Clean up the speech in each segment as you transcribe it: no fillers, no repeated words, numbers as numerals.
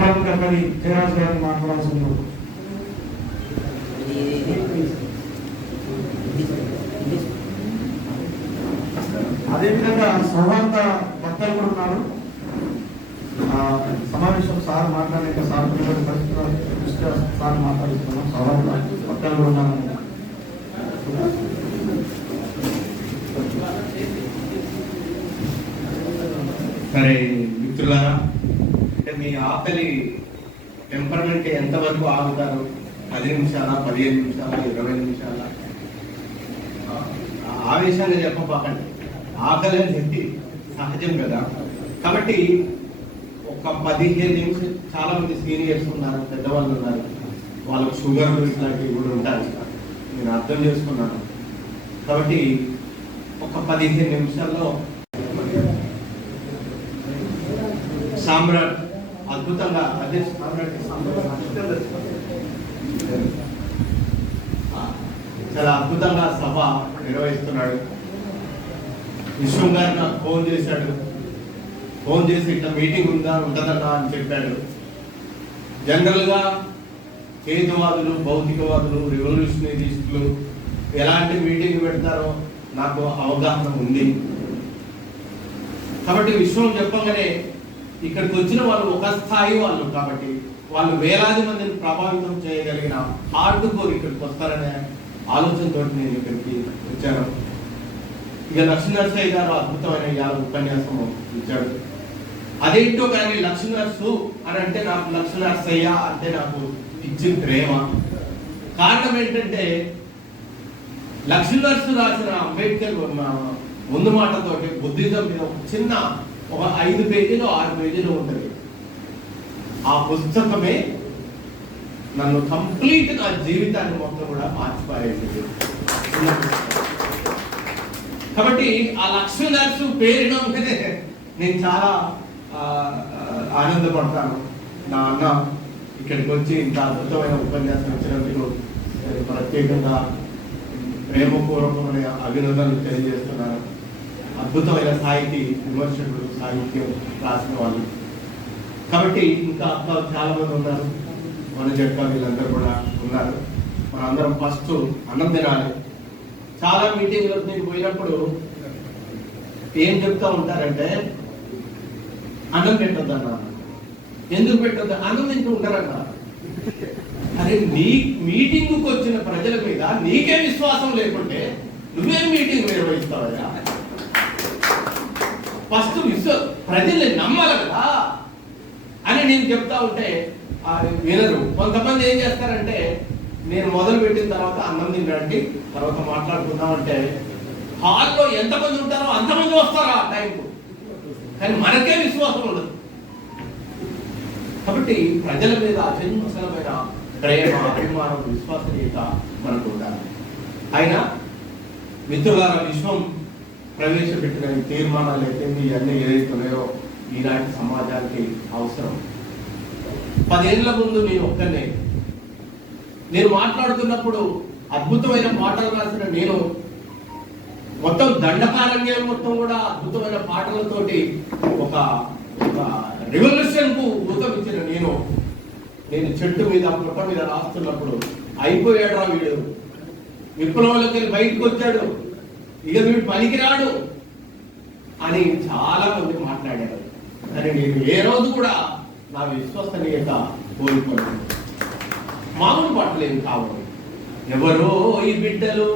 కవి జయరాజ్ గారిని మాట్లాడాల్సింది. అదేవిధంగా సౌహార్ద భక్తులు కూడా ఉన్నారు. సమావేశం సార్ మాట్లాడే సార్ పరిస్థితుల సార్ మాట్లాడుతున్నాం. సౌహార్ద భక్తులు కూడా ఉన్నారు. సరే మిత్రులారా, అంటే మీ ఆకలి టెంపర్మెంట్ ఎంతవరకు ఆగుతారు? 10 నిమిషాల, 15 నిమిషాల, 20 నిమిషాల? ఆవేశాన్ని చెప్పబాకండి. ఆకలి అనేది సహజం కదా. కాబట్టి ఒక 15 నిమిషాలు, చాలా మంది సీనియర్స్ ఉన్నారు, పెద్దవాళ్ళు ఉన్నారు, వాళ్ళకు షుగర్లు ఇట్లాంటివి కూడా ఉంటాయి, నేను అర్థం చేసుకున్నాను. కాబట్టి ఒక 15 నిమిషాల్లో సామ్రాట్ అద్భుతంగా, అదే చాలా అద్భుతంగా సభ నిర్వహిస్తున్నాడు. విశ్వం గారు నాకు ఫోన్ చేశాడు. ఫోన్ చేసి ఇట్లా మీటింగ్ ఉంటుందన్నా అని చెప్పాడు. జనరల్గా హేతువాదులు, భౌతికవాదులు, రెవల్యూషనరీస్టులు ఎలాంటి మీటింగ్ పెడతారో నాకు అవగాహన ఉంది. కాబట్టి విశ్వం చెప్పగానే ఇక్కడికి వచ్చిన వాళ్ళు ఒక స్థాయి వాళ్ళు, కాబట్టి వాళ్ళు వేలాది మందిని ప్రభావితం చేయగలిగిన హార్డ్ కోర్ ఇక్కడికి వస్తారనే ఆలోచనతో నేను ఇక్కడికి వచ్చాను. ఇక లక్ష్మీనరసయ్య గారు అద్భుతమైన ఉపన్యాసం ఇచ్చాడు. అదేంటో కానీ లక్ష్మీనరసు అని అంటే నాకు లక్ష్మీనరసయ్య అంటే నాకు ఇచ్చిన ప్రేమ. కారణం ఏంటంటే లక్ష్మీనరసు రాసిన అంబేద్కర్ ముందు మాటతోటి బుద్ధిజం మీద చిన్న ఒక 5 పేజీలు 6 పేజీలు ఉంటుంది. ఆ పుస్తకమే నన్ను కంప్లీట్ నా జీవితాన్ని మొత్తం కూడా మార్చిపోయేది. కాబట్టి ఆ లక్ష్మీనరసు పేరునోనే నేను చాలా ఆనందపడతాను. నా అన్న ఇక్కడికి వచ్చి ఇంత అద్భుతమైన ఉపన్యాసం ఇచ్చినందుకు ప్రత్యేకంగా ప్రేమపూర్వకమైన అభినందనలు తెలియజేస్తున్నాను. అద్భుతమైన సాహితీ విమర్శకులు, సాహిత్యం రాసిన వాళ్ళు. కాబట్టి ఇంకా చాలా మంది ఉన్నారు, మన జట్కా వీళ్ళందరూ కూడా ఉన్నారు. మనందరం ఫస్ట్ అన్నం తినాలి. చాలా మీటింగ్లకు నేను పోయినప్పుడు ఏం చెప్తా ఉంటారంటే అన్నం పెట్టొద్దు అన్నారు. ఎందుకు పెట్టొద్దు? అన్నం తింటూ ఉంటారన్నారు. అరే, నీ మీటింగ్కి వచ్చిన ప్రజల మీద నీకే విశ్వాసం లేకుంటే నువ్వేం మీటింగ్ నిర్వహిస్తావా? ఫస్ట్ ప్రజల్ని నమ్మాలి కదా అని నేను చెప్తా ఉంటే వినరు. కొంతమంది ఏం చేస్తారంటే నేను మొదలు పెట్టిన తర్వాత అన్నం తినడానికి తర్వాత మాట్లాడుకుందాం అంటే హాల్లో ఎంతమంది ఉంటారో అంతమంది వస్తారు ఆ టైంకు, కానీ మనకే విశ్వాసం ఉండదు. కాబట్టి ప్రజల మీద అచంచలమైన ప్రేమ, అభిమానం, విశ్వసనీయత మనకు ఉండాలి. అయినా మిత్రులారా, విశ్వం ప్రవేశపెట్టిన తీర్మానాలు అయితే ఇవన్నీ ఏదైతున్నాయో ఈనాటి సమాజానికి అవసరం. 10 ఏళ్ల ముందు నేను ఒక్కనే నేను మాట్లాడుతున్నప్పుడు అద్భుతమైన పాటలు రాసిన నేను మొత్తం దండకారణ్యం మొత్తం కూడా అద్భుతమైన పాటలతోటి ఒక రెవల్యూషన్ కు ఊతమిచ్చిన నేను చెట్టు మీద పుట్ట మీద రాస్తున్నప్పుడు అయిపోయాడు రా వీడు, విప్లవంలోకి వెళ్ళి బయటకు వచ్చాడు, ఇక వీడు పనికిరాడు అని చాలా మంది మాట్లాడారు. కానీ నేను ఏ రోజు కూడా నా విశ్వసనీయత కోల్పోయాను. మామూలు పాటలు ఏమి కావాలి. ఎవరో ఈ బిడ్డలు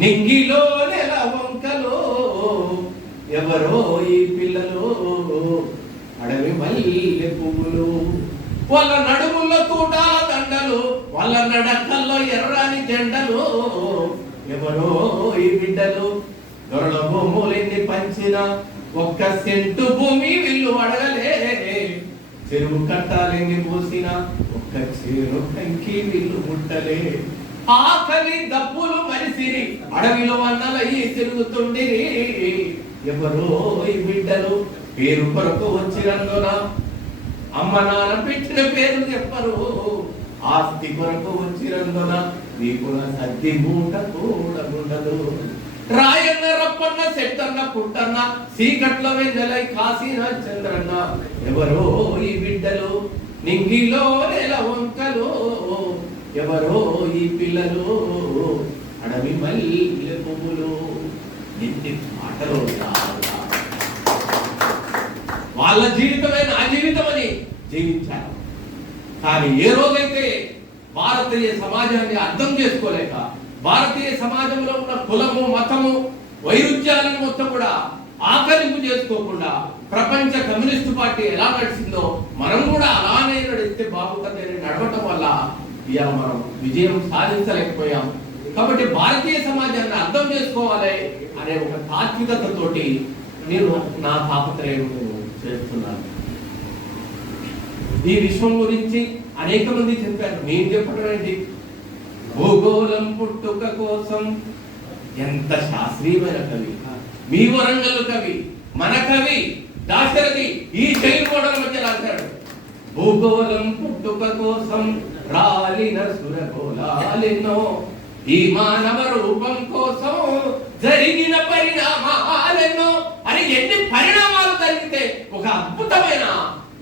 నింగిలో నెల వంకలో, ఎవరో ఈ పిల్లలు అడవి మల్లె పువ్వులు, వాళ్ళ నడుముల్లో తూటాల దండలు, వాళ్ళ నడకల్లో ఎర్రని జెండలు, ఎవరో ఈ బిడ్డలు దొరల భూములెన్ని పంచిన ఒక్క సెంటు భూమి వీళ్ళు అడగలే, చెరువు కట్టాలెన్ని పోసిన ఒక్క చెరు కంకి వీళ్ళు ముట్టలే, ఆకలి దప్పులు మరిసిరి అడవిలో అన్నలయ్యి తిరుగుతుండిరి, ఎవరో ఈ బిడ్డలు పేరు కొరకు వచ్చినందున అమ్మ నాన్న పెట్టిన పేరు చెప్పరు, ఆస్తి కొరకు వచ్చినందున నీకున్న సద్ది మూట కూడా ఉండదు. రాయన్న రప్పన్న సెట్టన్న పుట్టన్న సీకట్ల వెన్నెలై కాసిన చంద్రన్న ఎవరో ఈ బిడ్డలు నింగిలో నెల వంకలు ఎవరో ఈ పిల్లలు అడవి మల్లె పువ్వులు ఎన్ని మాటలు వాళ్ళ జీవితమే నా జీవితం అని జీవించారు. కానీ ఏ రోజైతే భారతీయ సమాజాన్ని అర్థం చేసుకోలేక భారతీయ సమాజంలో ఉన్న కులము మతము వైరుధ్యాలను మొత్తం కూడా ఆకలింపు చేసుకోకుండా ప్రపంచ కమ్యూనిస్టు పార్టీ ఎలా నడిచిందో మనం కూడా అలానే నడిస్తే బాగుంటుందని నడవటం వల్ల ఇవాళ మనం విజయం సాధించలేకపోయాం. కాబట్టి భారతీయ సమాజాన్ని అర్థం చేసుకోవాలి అనే ఒక తాత్వికతతోటి నేను నా తాపత్రయం చేస్తున్నాను. ఈ విశ్వం గురించి అనేక మంది చెప్పారు, నేను చెప్పడం ఏంటి? భూగోళం పుట్టుక కోసం ఎంత శాస్త్రీయమైన కవి, మీ వరంగల్ కవి, మన కవి దాశరథి ఈ జైలు గోడల మధ్య రాశాడు. భూగోళం పుట్టుక కోసం రాలిన సురగోళాలెన్నో, ఈ మానవ రూపం కోసం జరిగిన పరిణామాలెన్నో అని ఎన్ని పరిణామాలు జరిగితే ఒక అద్భుతమైన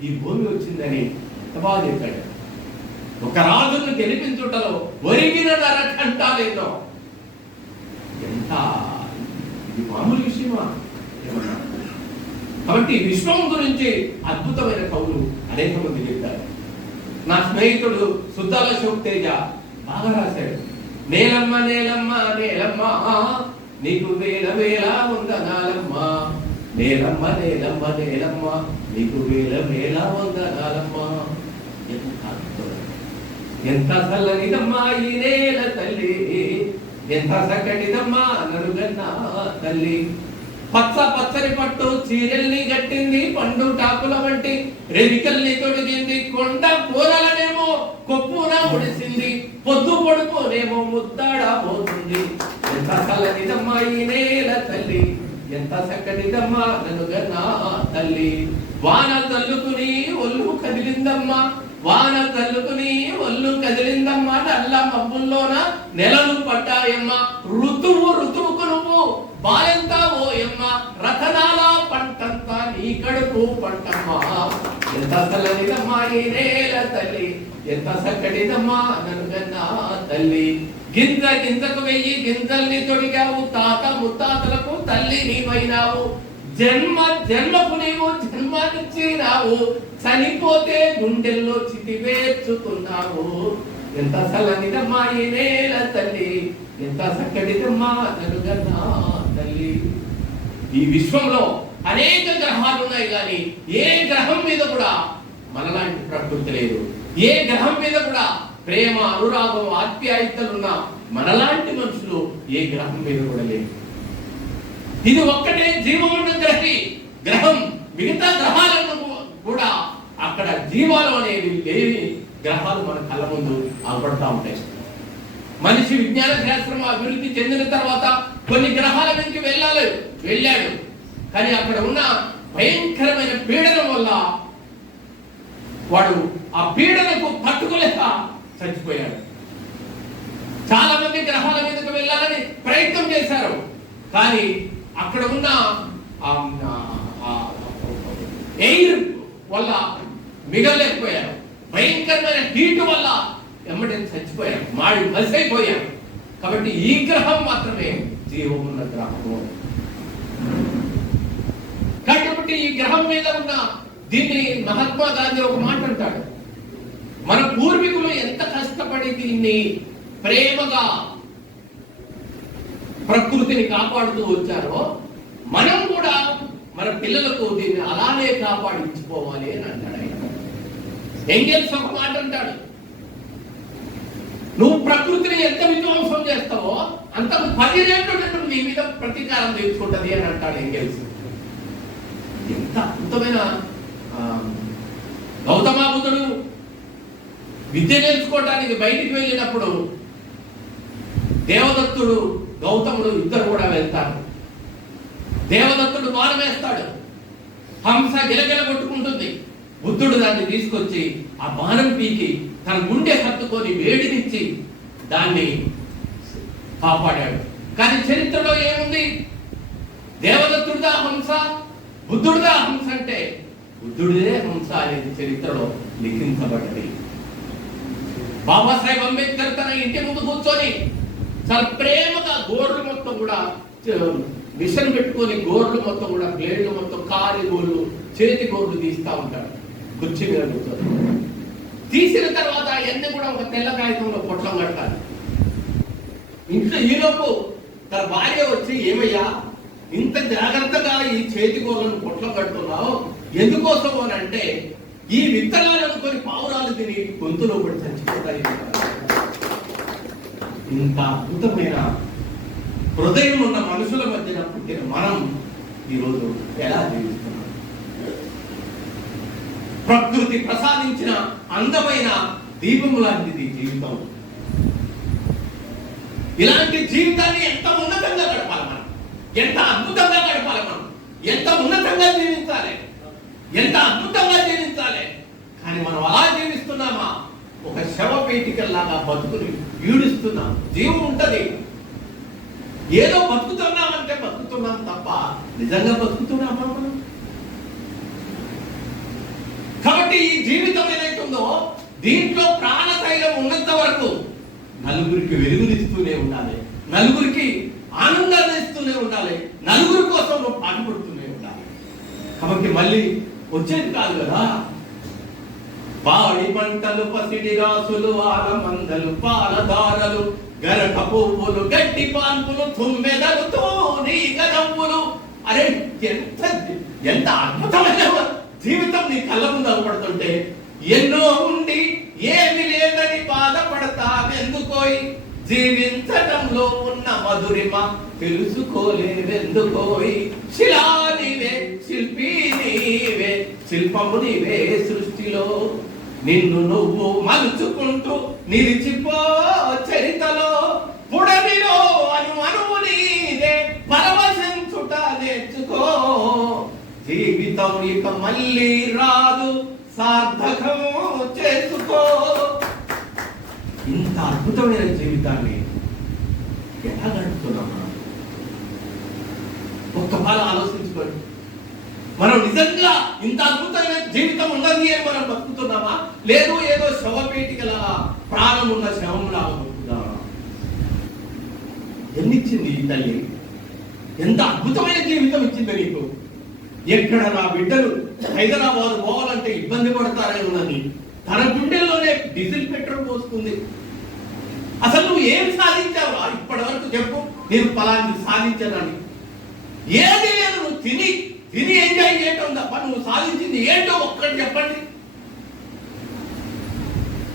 ఈ భూమి వచ్చిందని ఎంత బాగా చెప్పాడు. ఒక రాజును గెలిపించుటలో ఒరిగిన నరకంటాలేనో, ఎంత ఇది మామూలు విషయమా ఏమన్నా? కాబట్టి విశ్వం గురించి అద్భుతమైన కవులు అనేక మంది చెప్పారు. నా స్నేహితుడు సుద్దాల అశోక్ తేజ బాగా రాశాడు. నేలమ్మ నేలమ్మ నేలమ్మ నీకు వేల వేల వందనాలమ్మ, నేలమ్మ నేలమ్మ నేలమ్మ నీకు వేల వేల వందనాలమ్మ. ఎంత చల్లనిదమ్మా ఈ నేల తల్లి, ఎంత చక్కటిదమ్మా నరుగన్న తల్లి. పచ్చ పచ్చని పట్టు చీరల్ని గట్టింది, పండు టాకుల వంటి రెదికల్ని తొడిగింది, కొండ కూరలనేమో కొప్పున ముడిసింది, పొద్దు పొడుపునేమో ముద్దాడా పోతుంది. ఎంత చల్లనిదమ్మా ఈ నేల తల్లి, ఎంత చక్కటిదమ్మా నరుగన్న తల్లి. వాన తల్లుకుని ఒళ్ళు కదిలిందమ్మా, వాన తల్లుకుని ఒళ్ళు కదిలిందమ్మా, నల్ల మబ్బుల్లోన నెలలు పడ్డాయమ్మ, ఋతువుకు నువ్వు బాలెంతా ఓయమ్మ, రతనాల పంటంతా నీ కడుపు పంటమ్మా. ఎంత చల్లనిదమ్మా ఈ నేల తల్లి, ఎంత చక్కటిదమ్మా ననుగన్నా తల్లి. గింజ గింజకు వెయ్యి గింజల్ని తొడిగావు, తాత ముత్తాతలకు తల్లి నీవైనావు, జన్మ జన్మకు నీవు జన్మనిచ్చినావు, చనిపోతే గుండెల్లో చితివేర్చుకున్నావు. ఎంత చల్లనిదమ్మా ఈ నేల తల్లి, ఎంత చక్కటిదమ్మా ననుగన్నా తల్లి. ఈ విశ్వంలో అనేక గ్రహాలు ఉన్నాయి, కానీ ఏ గ్రహం మీద కూడా మనలాంటి ప్రకృతి లేదు. ఏ గ్రహం మీద కూడా ప్రేమ అనురాగం ఆప్యాయతలున్న మనలాంటి మనుషులు ఏ గ్రహం మీద కూడా లేదు. ఇది ఒక్కటే జీవమున్న గ్రహం. మిగతా గ్రహాలను కూడా అక్కడ జీవాలు అనేవి లేని గ్రహాలు మన కళ్ళ ముందు అవపడతా ఉంటాయి. మనిషి విజ్ఞాన శాస్త్రం అభివృద్ధి చెందిన తర్వాత కొన్ని గ్రహాల మీదకి వెళ్ళాడు, కానీ అక్కడ ఉన్న భయంకరమైన పీడనం వల్ల వాడు ఆ పీడనకు తట్టుకోలేక చచ్చిపోయాడు. చాలా మంది గ్రహాల మీదకి వెళ్ళాలని ప్రయత్నం చేశారు, కానీ అక్కడ ఉన్న ఎయిర్ వల్ల మిగలలేకపోయారు. భయంకరమైన హీట్ వల్ల ఎమ్మటే చచ్చిపోయారు, మాడి మలిసైపోయారు. కాబట్టి ఈ గ్రహం మాత్రమే జీవం ఉన్న గ్రహము. కాబట్టి ఈ గ్రహం మీద ఉన్న దీన్ని మహాత్మా గాంధీ ఒక మాట అంటాడు, మన పూర్వీకులు ఎంత కష్టపడి దీన్ని ప్రేమగా ప్రకృతిని కాపాడుతూ వచ్చారో మనం కూడా మన పిల్లలకు దీన్ని అలానే కాపాడించుకోవాలి అని అంటాడు ఆయన. ఎంగెల్స్ ఒక మాట అంటాడు, నువ్వు ప్రకృతిని ఎంత విధ్వంసం చేస్తావో అంతకు 10 రెట్లు నీ మీద ప్రతీకారం తీర్చుకుంటది అని అంటాడు ఎంగెల్స్. ఎంత అద్భుతమైన గౌతమ బుద్ధుడు విద్య నేర్చుకోవడానికి బయటికి వెళ్ళినప్పుడు దేవదత్తుడు గౌతముడు ఇద్దరు కూడా వెళ్తారు. దేవదత్తుడు బాణం వేస్తాడు, హంస గిలగిల కొట్టుకుంటుంది. బుద్ధుడు దాన్ని తీసుకొచ్చి ఆ బాణం పీకి తన గుండె హత్తుకొని వేడినిచ్చి దాన్ని కాపాడాడు. కానీ చరిత్రలో ఏముంది? దేవదత్తుడిదా హంస, బుద్ధుడిదా హంస అంటే బుద్ధుడిదే హంస అనేది చరిత్రలో లిఖించబడ్డది. బాబాసాహెబ్ అంబేద్కర్ తన ఇంటి ముందు కూర్చొని చాలా ప్రేమగా గోర్లు మొత్తం కూడా మిషన్ పెట్టుకొని గోర్లు మొత్తం కూడా బ్లేడ్లు మొత్తం కాలి గోర్లు చేతి గోర్లు తీస్తా ఉంటాడు కుర్చీ మీద కూర్చొని. తీసిన తర్వాత అవన్నీ కూడా ఒక తెల్ల కాగితంలో పొట్లం కట్టాలి. ఇంట్లో ఈలోపు తన భార్య వచ్చి, ఏమయ్యా ఇంత జాగ్రత్తగా ఈ చేతి గోర్లను పొట్లం కట్టున్నావు ఎందుకోసం అని అంటే, ఈ విత్తనాలను కొన్ని పావురాలు తిని గొంతులో పడి చచ్చిపోతాయి. ఇంత అద్భుతమైన హృదయం ఉన్న మనుషుల మధ్యన పుట్టిన మనం ఈరోజు ఎలా జీవిస్తున్నాం? ప్రకృతి ప్రసాదించిన అందమైన దీపం లాంటిది జీవితం. ఇలాంటి జీవితాన్ని ఎంత ఉన్నతంగా గడపాలి మనం, ఎంత అద్భుతంగా గడపాలి మనం, ఎంత ఉన్నతంగా జీవించాలి, ఎంత అద్భుతంగా జీవించాలి. కానీ మనం అలా జీవిస్తున్నామా? ఒక శవపేటికల్లాగా బతుకుని ఈడుస్తున్నాం. జీవం ఉంటది, ఏదో బతుకుతున్నామంటే బతుకుతున్నాం తప్ప నిజంగా బతుకుతున్నామా మనం? కాబట్టి ఈ జీవితం ఏదైతుందో దీంట్లో ప్రాణతైలం ఉన్నంత వరకు నలుగురికి వెలుగునిస్తూనే ఉండాలి, నలుగురికి ఆనందాన్ని ఇస్తూనే ఉండాలి, నలుగురి కోసం నువ్వు పాటుపడుతూనే ఉండాలి. కాబట్టి మళ్ళీ వచ్చేది కాదు కదా. పాడి పంటలు, పసిడి రాసులు, ఆలమందలు, పాలదారలు, గరక పువ్వులు, గడ్డి పాన్పులు, తుమ్మెదలు, తోని గదంపులు. అరే ఎంత ఎంత అద్భుతమైన జీవితం నీ కళ్ళ ముందు అవపడుతుంటే, ఎన్నో ఉండి ఏమి లేదని బాధపడతావెందుకోయ్, జీవించటంలో ఉన్న మధురిమ తెలుసుకోలేవెందుకోయ్. శిలా నీవే, శిల్పి నీవే, శిల్పము నీవే సృష్టిలో, నిన్ను నువ్వు మలుచుకుంటూ నిలిచిపో చరితలో, పుడమిలో అణువు నీదే, పరవశించుట నేర్చుకో. జీవితం ఇక మళ్ళీ రాదు, సార్థకం చేసుకో. ఇంత అద్భుతమైన జీవితాన్ని ఎలా గడుపుతున్నాం మనం? ఒక్కసారి ఆలోచించుకోండి. మనం నిజంగా ఇంత అద్భుతమైన జీవితం ఉన్నది అని మనం బతుకుతున్నామా? లేదు ఏదో శవపేటికల ప్రాణం ఉన్న శవంలా బతుకుతున్నామా? ఎన్నిచ్చింది ఈ తల్లి? ఎంత అద్భుతమైన జీవితం ఇచ్చింది నీకు. ఎక్కడ నా బిడ్డలు హైదరాబాద్ పోవాలంటే ఇబ్బంది పడతారేమోనని తన గుండెల్లోనే డీజిల్ పెట్రోల్ పోస్తుంది. అసలు నువ్వు ఏం సాధించావా ఇప్పటి వరకు చెప్పు. నేను ఫలాన్ని సాధించానని ఏది లేదు. నువ్వు తిని ఎంజాయ్ చేయటం తప్ప నువ్వు సాధించింది ఏంటో ఒక్కటి చెప్పండి.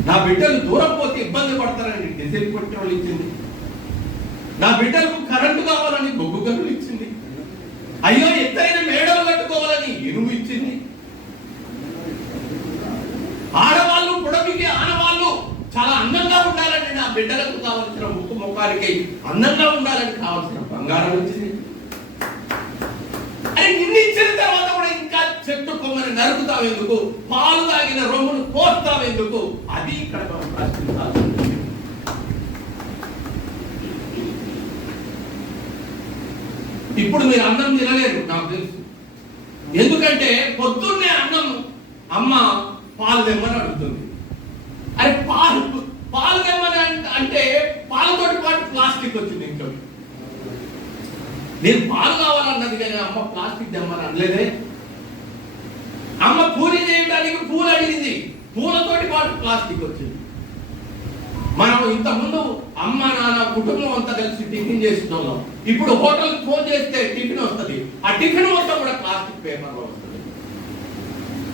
నా బిడ్డలు దూరం పోతే ఇబ్బంది పడతారని డీజిల్ పెట్రోల్ ఇచ్చింది. నా బిడ్డలకు కరెంటు కావాలని బొగ్గు గనులు ఇచ్చింది. అయ్యో ఎత్తైన మేడలు కట్టుకోవాలని ఇనుము ఇచ్చింది. ఆడవాళ్ళు పుడమికి ఆనవాళ్ళు చాలా అందంగా ఉండాలని నా బిడ్డలకు కావలసిన ముక్కు ముఖానికి అందంగా ఉండాలని కావలసిన బంగారం ఇచ్చింది. అని ఇన్ని ఇచ్చిన తర్వాత కూడా ఇంకా చెట్టు కొమ్మని నరుకుతావెందుకు? పాలు తాగిన రొమ్మును కోస్తావెందుకు? అది ఇక్కడ మనం ప్రశ్నించాలి. ఇప్పుడు మీరు అన్నం తినలేరు నాకు తెలుసు. ఎందుకంటే పొద్దున్నే అన్నం అమ్మ పాలు తెమ్మని అడుగుతుంది. అరే పాలు తెమ్మని అంటే పాలతోటి పాటు ప్లాస్టిక్ వచ్చింది ఇంట్లో. నేను పాలు కావాలన్నది కానీ అమ్మ ప్లాస్టిక్ తెమ్మని అనలేదే. అమ్మ పూరి చేయడానికి పూలు అడిగింది, పూలతోటి పాటు ప్లాస్టిక్ వచ్చింది. మనం ఇంతకుముందు అమ్మ నాన్న కుటుంబం అంతా కలిసి టిఫిన్ చేస్తున్నాం. ఇప్పుడు హోటల్ ఫోన్ చేస్తే టిఫిన్ వస్తుంది. ఆ టిఫిన్ మొత్తం కూడా ప్లాస్టిక్ పేపర్లో వస్తుంది.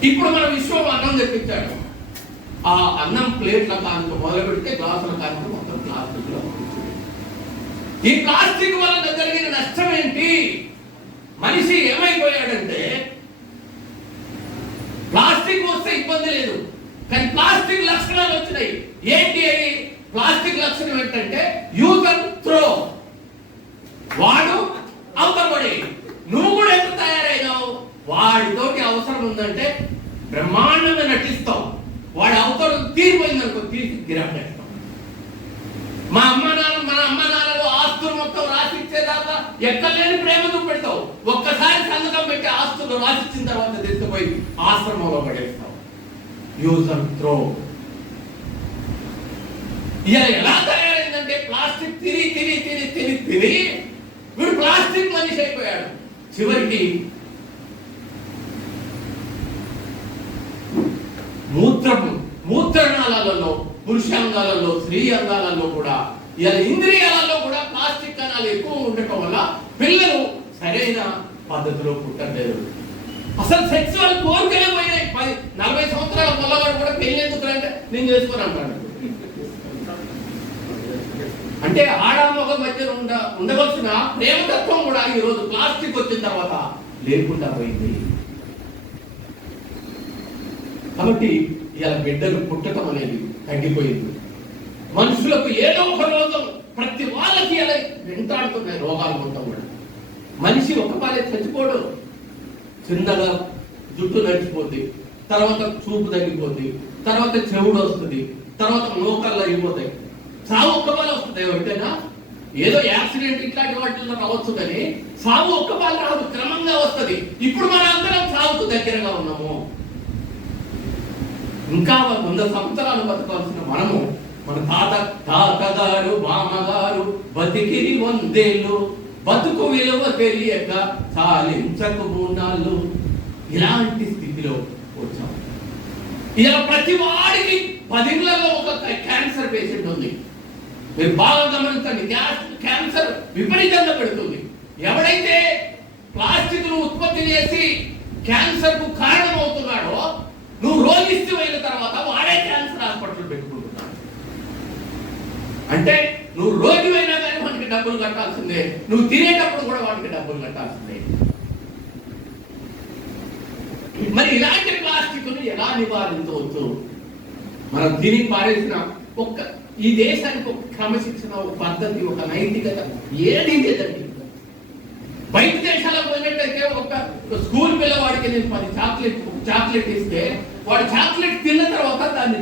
ఇప్పుడు మన విశ్వం అన్నం తెప్పించాడు. ఆ అన్నం ప్లేట్ల కానుక మొదలు పెడితే గ్లాసుల కానుక మొత్తం ప్లాస్టిక్ లో. ఈ ప్లాస్టిక్ వల్ల జరిగిన నష్టం ఏంటి? మనిషి ఏమైపోయాడంటే ప్లాస్టిక్ వస్తే ఇబ్బంది లేదు, కానీ ప్లాస్టిక్ లక్షణాలు వచ్చినాయి. ఏంటి అవి? ప్లాస్టిక్ లక్షణం ఏంటంటే యూజ్ అండ్ త్రో. వాడు అవతలపడి నువ్వు కూడా ఎంత తయారైనావు? వాడితోటి అవసరం ఉందంటే బ్రహ్మాండంగా నటిస్తావు. వాడు అవతరం తీరిపోయిందనుకో తీసి గిరాకేస్తాం. మన అమ్మ నాన్నలు ఆస్తులు మొత్తం రాసి పెడతావు, ఒక్కసారి సంతకం పెట్టి ఆస్తులు రాసిచ్చిన తర్వాత తీసుకుపోయి ఆశ్రమంలో పడేస్తావు. Use and throw. ఇలా ఎలా తయారైందంటే ప్లాస్టిక్ తిని తిని తిని తిని తిని వీడు ప్లాస్టిక్ మనిషి అయిపోయాడు. చివరికి మూత్రనాళాలలో, పురుషాంగాలలో, స్త్రీ అంగాలలో కూడా, ఇలా ఇంద్రియాలలో కూడా ప్లాస్టిక్ కణాలు ఎక్కువ ఉండటం వల్ల పిల్లలు సరైన పద్ధతిలో పుట్టలేదు. అసలు సెక్సువల్ కోరికలే పోయినాయి. 40 సంవత్సరాల పిల్లవాడు కూడా పెళ్లి ఎందుకు అంటే నేను చేసుకుని అంటాడు. అంటే ఆడామొగ మధ్య ఉండవలసిన ప్రేమతత్వం కూడా ఈ రోజు ప్లాస్టిక్ వచ్చిన తర్వాత లేకుండా పోయింది. కాబట్టి ఇలా బిడ్డలు పుట్టడం అనేది తగ్గిపోయింది. మనుషులకు ఏదో ఒక రోగం ప్రతి వాళ్ళకి ఇలా వెంటాడుతున్నాయి రోగాలు మొత్తం కూడా. మనిషి ఒక పాలే చచ్చిపోవడం, చిన్నగా జుట్టు నడిచిపోద్ది, తర్వాత చూపు తగ్గిపోద్ది, తర్వాత చెవుడు వస్తుంది, తర్వాత మోకాళ్ళు అయిపోతాయి. సావు ఒక్క పాలు వస్తుంది. ఎవరికైనా ఏదో యాక్సిడెంట్ ఇట్లాంటి వాటిల్లో రావచ్చు, కానీ సావు ఒక్క పాలు రాదు, క్రమంగా వస్తుంది. ఇప్పుడు మన అందరం సావుకు దగ్గరగా ఉన్నాము. ఇంకా 100 సంవత్సరాలు బతకాల్సిన మనము, మన తాతగారు మామగారు బతికిరి 100 ఏళ్ళు, బతుకు విలువ తెలియక సాలించకు 3 నాళ్ళు. ఇలాంటి స్థితిలో వచ్చాం. ఇలా ప్రతి వాడికి 10 ఇళ్లలో ఒక క్యాన్సర్ పేషెంట్ ఉంది. మీరు బాగా గమనించండి, క్యాన్సర్ విపరీతంగా పెడుతుంది. ఎవడైతే ప్లాస్టిక్ ను ఉత్పత్తి చేసి క్యాన్సర్ కు కారణం అవుతున్నాడో, నువ్వు రోగిస్తూ అయిన తర్వాత వాడే క్యాన్సర్ హాస్పిటల్ పెట్టుకుంటున్నాడు. అంటే నువ్వు రోగి అయినా కానీ వాడికి డబ్బులు కట్టాల్సిందే, నువ్వు తినేటప్పుడు కూడా వాడికి డబ్బులు కట్టాల్సిందే. మరి ఇలాంటి ప్లాస్టిక్ ను ఎలా నివారించవచ్చు? మనం తిని పారేసిన ఈ దేశానికి ఒక క్రమశిక్షణ, ఒక పద్ధతి, ఒక నైతికత ఏది లేదండి. బయట దేశాలకు పోయినట్టయితే ఒక స్కూల్ పిల్లవాడికి నేను 10 చాక్లెట్ ఇస్తే వాడు చాక్లెట్ తిన్న తర్వాత దాన్ని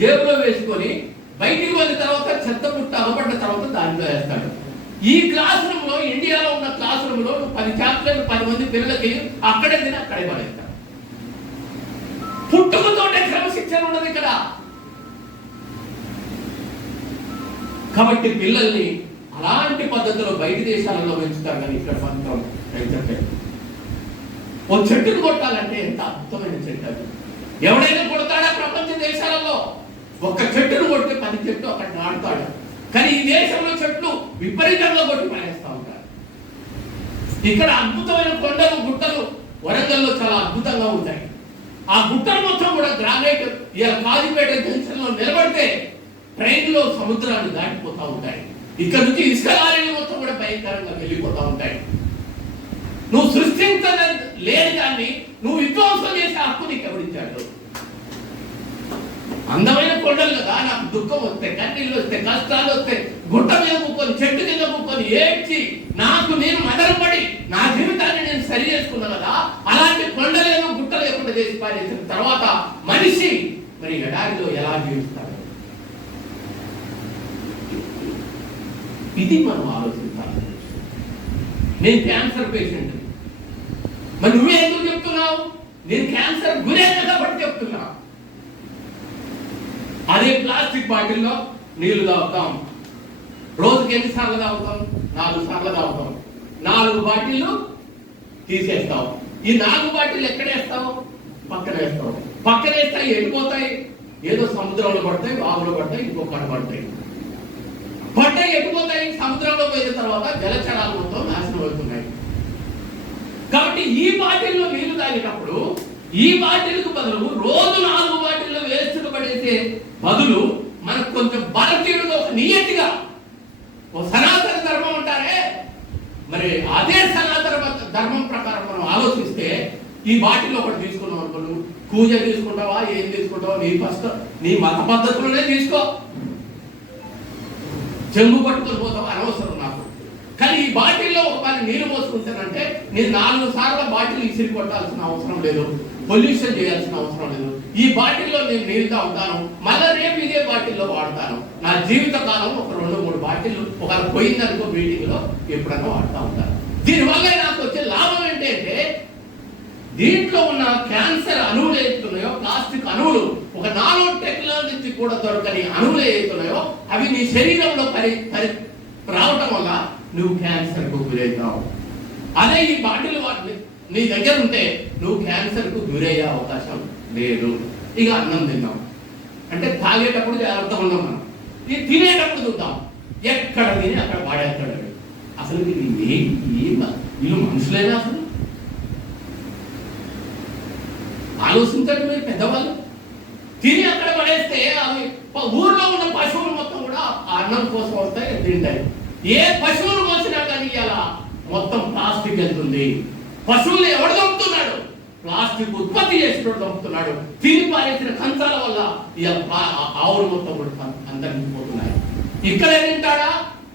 జేబులో వేసుకొని బయటికి వెళ్ళిన తర్వాత చెత్త పుట్ట అలపడ్డ తర్వాత దాంట్లో వేస్తాడు. ఈ క్లాస్ రూమ్ లో, ఇండియాలో ఉన్న క్లాస్ రూమ్ లో 10 చాక్లెట్లు 10 మంది పిల్లలకి అక్కడే తిని అక్కడే పడేస్తాడు. పుట్టుకతోటే క్రమశిక్షణ ఉన్నది ఇక్కడ. కాబట్టి పిల్లల్ని అలాంటి పద్ధతిలో బయట దేశాలలో పెంచుతారు, కానీ ఇక్కడ మాత్రం పెంచట్లేదు. ఓ చెట్టును కొట్టాలంటే ఎంత అద్భుతమైన చెట్టు అది. ఎవడైనా కొడతాడా? ప్రపంచ దేశాలలో ఒక్క చెట్టును కొడితే 10 చెట్లు అక్కడ నాటుతాడు. కానీ ఈ దేశంలో చెట్లు విపరీతంగా కొట్టి పారేస్తూ ఉంటారు. ఇక్కడ అద్భుతమైన కొండలు, గుట్టలు వరంగల్లో చాలా అద్భుతంగా ఉంటాయి. ఆ గుట్టలు మొత్తం కూడా గ్రానైట్. ఇలా కాజీపేట జంక్షన్ లో నిలబడితే ట్రైన్ లో సముద్రాన్ని దాటిపోతా ఉంటాయి. ఇక్కడ నుంచి ఇసుక లారీలు మొత్తం కూడా భయంకరంగా వెళ్ళిపోతా ఉంటాయి. నువ్వు సృష్టించలేని దాన్ని నువ్వు విధ్వంసం చేసే హక్కు నీకు ఎవరిచ్చాడు? అందమైన కొండలు కదా, నాకు దుఃఖం వస్తే, కన్నీళ్ళు వస్తే, కష్టాలు వస్తే, గుట్ట మీద కూర్చొని, చెట్టు కింద కూర్చొని ఏడ్చి నాకు నేను మదనపడి నా జీవితాన్ని నేను సరి చేసుకున్నా కదా, అలాంటి కొండలేను గుట్ట లేకుండా చేసి పారేసిన తర్వాత మనిషి మరి ఎడారిలో ఎలా జీవిస్తాడు? ఇది మనం ఆలోచించాలి. నేను క్యాన్సర్ పేషెంట్, మరి నువ్వే ఎందుకు చెప్తున్నావు? నేను క్యాన్సర్ గురైన కాబట్టి చెప్తున్నా. అదే ప్లాస్టిక్ బాటిల్లో నీళ్లు తాగుతాం. రోజుకి ఎన్నిసార్లు తాగుతాం? 4 సార్లు తాగుతాం. 4 బాటిల్లు తీసేస్తావు. ఈ 4 బాటిల్ ఎక్కడేస్తావు? పక్కన వేస్తావు. పక్కన వేస్తాయి, ఎడిపోతాయి. ఏదో సముద్రంలో పడతాయి, వాగులో పడతాయి, ఇంకొకటి పడతాయి. పడ్డాయి, ఎడిపోతాయి. సముద్రంలో పోయిన తర్వాత జలచరాలు మొత్తం నాశనం అవుతున్నాయి. కాబట్టి ఈ బాటిల్లో నీళ్లు తాగేటప్పుడు ఈ బాటిల్కు బదులు రోజు 4 బాటిల్లో వేస్ట్ పడేసే బదులు మనకు కొంచెం భారతీయుడిగా ఒక నియతిగా, ఒక సనాతన ధర్మం అంటారే, మరి అదే సనాతన ధర్మం ప్రకారం మనం ఆలోచిస్తే ఈ బాటిల్ ఒకటి తీసుకున్నాం అనుకో, నువ్వు పూజ తీసుకుంటావా, ఏం తీసుకుంటావా, నీ మత పద్ధతులనే తీసుకో. చెంబు పట్టుకొని పోతావా, అనవసరం నాకు. కానీ ఈ బాటిల్లో ఒక పని నీళ్ళు పోసుకుంటానంటే నేను 4 సార్లు బాటిల్ ఇసిరి కొట్టాల్సిన అవసరం లేదు, పొల్యూషన్ చేయాల్సిన అవసరం లేదు. ఈ బాటిల్లో నేను నీళ్ళు తాగుతాను, మళ్ళీ రేపు ఇదే బాటిల్లో వాడతాను. నా జీవిత కాలం ఒక 2-3 బాటిల్ ఒకవేళ పోయిందనుకో మీటింగ్ లో ఎప్పుడైనా వాడుతూ ఉంటాను. దీనివల్ల నాకు వచ్చే లాభం ఏంటంటే దీంట్లో ఉన్న క్యాన్సర్ అణువులు ఏతున్నాయో, ప్లాస్టిక్ అణువులు, ఒక నానో టెక్నాలజీ కూడా దొరకని అణువులు ఏతున్నాయో అవి నీ శరీరంలో రావటం వల్ల నువ్వు క్యాన్సర్కు గురవుతావు. అదే ఈ బాటిల్ వాటిని నీ దగ్గర ఉంటే నువ్వు క్యాన్సర్కు గురయ్యే అవకాశం లేదు. ఇక అన్నం తిన్నాం అంటే తాగేటప్పుడు జాగ్రత్తగా ఉన్నాం, మనం ఇది తినేటప్పుడు చూద్దాం, ఎక్కడ తిని అక్కడ పాడేస్తాడు. అసలు వీళ్ళు మనుషులేనా? అసలు ఆలోచించండి మీరు పెద్దవాళ్ళు. తిని అక్కడ పడేస్తే అవి ఊర్లో ఉన్న పశువులు మొత్తం కూడా అన్నం కోసం వస్తాయి, తింటాయి. ఏ పశువులు పోసినా కానీ అలా మొత్తం ప్లాస్టిక్ వెళ్తుంది. పశువులు ఎవడు చంపుతున్నాడు? ప్లాస్టిక్ ఉత్పత్తి చేసినప్పుడు చంపుతున్నాడు. తిని పారేసిన కంచాల వల్ల ఆవులు మొత్తం కూడా అంతరించిపోతున్నాయి. ఇక్కడే తింటాడా?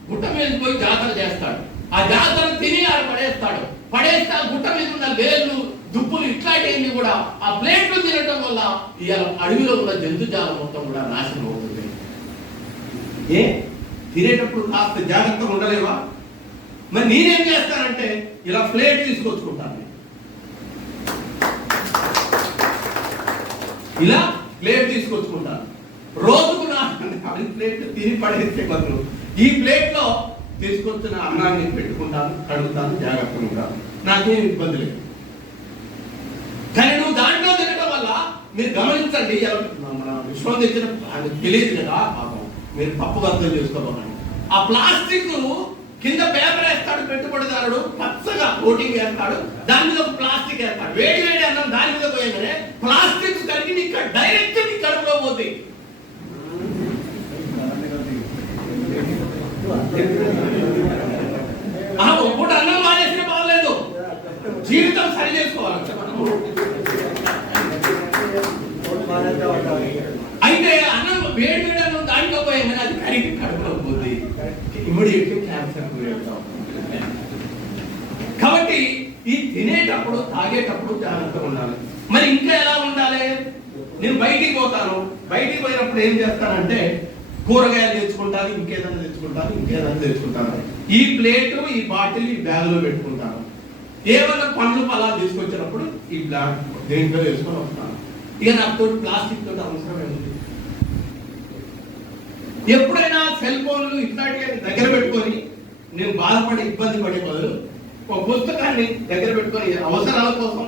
గుట్ట మీద పోయి జాతర చేస్తాడు, ఆ జాతర తిని ఆడ పడేస్తాడు. పడేస్తే ఆ గుట్ట మీద ఉన్న వేళ్ళు, దుప్పులు ఇట్లాంటివన్నీ కూడా ఆ ప్లేట్లు తినడం వల్ల ఇవాళ అడవిలో ఉన్న జంతుజాలం మొత్తం కూడా నాశనం అవుతుంది. ఏ తినేటప్పుడు కాస్త జాగ్రత్తగా ఉండలేవా? మరి నేనేం చేస్తానంటే ఇలా ప్లేట్ తీసుకొచ్చుకుంటాను, ఇలా ప్లేట్ తీసుకొచ్చుకుంటాను. రోజుకు ప్లేట్ తిని పడేస్తే బదులు ఈ ప్లేట్ లో తీసుకొచ్చిన అన్నాన్ని పెట్టుకుంటాను, కడుగుతాను, జాగ్రత్తగా ఉంటాను, నాకేం ఇబ్బంది లేదు. కానీ నువ్వు దాంట్లో తినడం వల్ల మీరు గమనించండి, మన విశ్వం తెచ్చిన తెలియదు కదా పాపం, మీరు తప్పుగా అర్థం చేసుకోవాలి. ఆ ప్లాస్టిక్ కింద పేపర్ వేస్తాడు పెట్టుబడిదారుడు, పచ్చగా కోటింగ్ వేస్తాడు, దాని మీద ఒక ప్లాస్టిక్ వేస్తాడు, వేడి వేడి అన్నం దాని మీద పోయిందనే ప్లాస్టిక్ కలిగి నీకు డైరెక్ట్ నీ కడుపులో పోతుంది. ఒక్కటి అన్నం మానేసిన బాగలేదు, జీవితం సరి చేసుకోవాలి. అయితే అన్నం వేడి వేడి అన్నం దాంట్లో పోయిందని అది కరిగి కడుపులో పోతుంది, ఇమ్మీడియట్లీ క్యాన్సర్ గురవుతాం. కాబట్టి ఈ తినేటప్పుడు తాగేటప్పుడు జాగ్రత్తగా ఉండాలి. మరి ఇంకా ఎలా ఉండాలి? నేను బయటికి పోతాను, బయటికి పోయినప్పుడు ఏం చేస్తానంటే కూరగాయలు తెచ్చుకుంటాను, ఇంకేదైనా తెచ్చుకుంటాను. ఈ ప్లేటు, ఈ బాటిల్, ఈ బ్యాగ్లో పెట్టుకుంటాను. ఏమైనా పండ్లు ఫలాలు తీసుకొచ్చినప్పుడు ఈ బ్లాక్ దేంట్లో వేసుకొని వస్తాను. ఇక నాకు ప్లాస్టిక్ తోటి అవసరం ఏముంది? ఎప్పుడైనా సెల్ ఫోన్లు ఇట్లాంటివి దగ్గర పెట్టుకొని నేను బాధపడి ఇబ్బంది పడే బదులు ఒక పుస్తకాన్ని దగ్గర పెట్టుకొని అవసరాల కోసం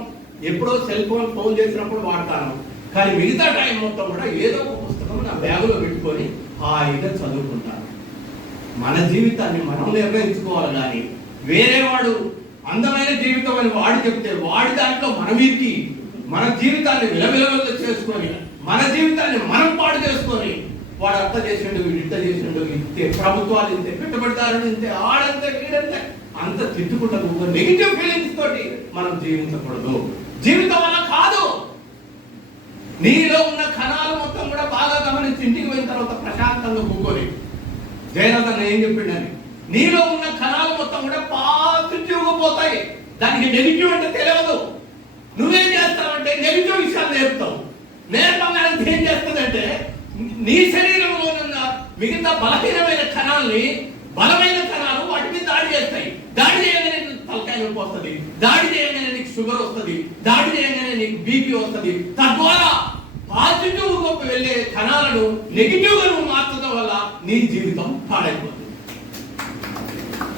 ఎప్పుడో సెల్ ఫోన్ చేసినప్పుడు వాడతాను. కానీ మిగతా టైం మొత్తం కూడా ఏదో ఒక పుస్తకం నా బ్యాగులో పెట్టుకొని హాయిగా చదువుకుంటాను. మన జీవితాన్ని మనం నిర్ణయించుకోవాలి, కానీ వేరేవాడు అందమైన జీవితం అని వాడు చెప్తే వాడి దాంట్లో మన వీరికి మన జీవితాన్ని విలవిలవిల చేసుకొని మన జీవితాన్ని మనం పాడు చేసుకొని వాడు అర్థ చేసిండు, వీడు ఇంత చేసిండు, ఇంతే ప్రభుత్వాలు ఇంతే, పెట్టుబడిదారులు ఇంతే, ఆడంతే, వీడంతే అంత తిట్టుకుంటూ నెగిటివ్ ఫీలింగ్స్ తోటి మనం జీవించకూడదు. జీవితం అలా కాదు. నీలో ఉన్న కణాలు మొత్తం కూడా బాగా గమనించి ఇంటికి పోయిన తర్వాత ప్రశాంతంగా కూకొని జయనాథన్ ఏం చెప్పిండని, నీలో ఉన్న కణాలు మొత్తం కూడా పాజిటివ్ గా పోతాయి. దానికి నెగిటివ్ అంటే తెలియదు. నువ్వేం చేస్తావంటే నెగిటివ్ విషయాలు నేర్పుతావు. నేర్పంగా ఏం చేస్తుందంటే నీ శరీరంలో ఉన్న మిగతా బలహీనమైన కణాలని బలమైన కణాలు వాటి మీద దాడి చేస్తాయి. దాడి చేయగానే తలకాయ నొప్పి వస్తుంది, దాడి చేయగానే నీకు షుగర్ వస్తుంది, దాడి చేయగానే నీకు బీపీ వస్తుంది. తద్వారా పాజిటివ్ గా వెళ్ళే కణాలను నెగిటివ్ గా నువ్వు మార్చడం వల్ల నీ జీవితం పాడైపోతుంది.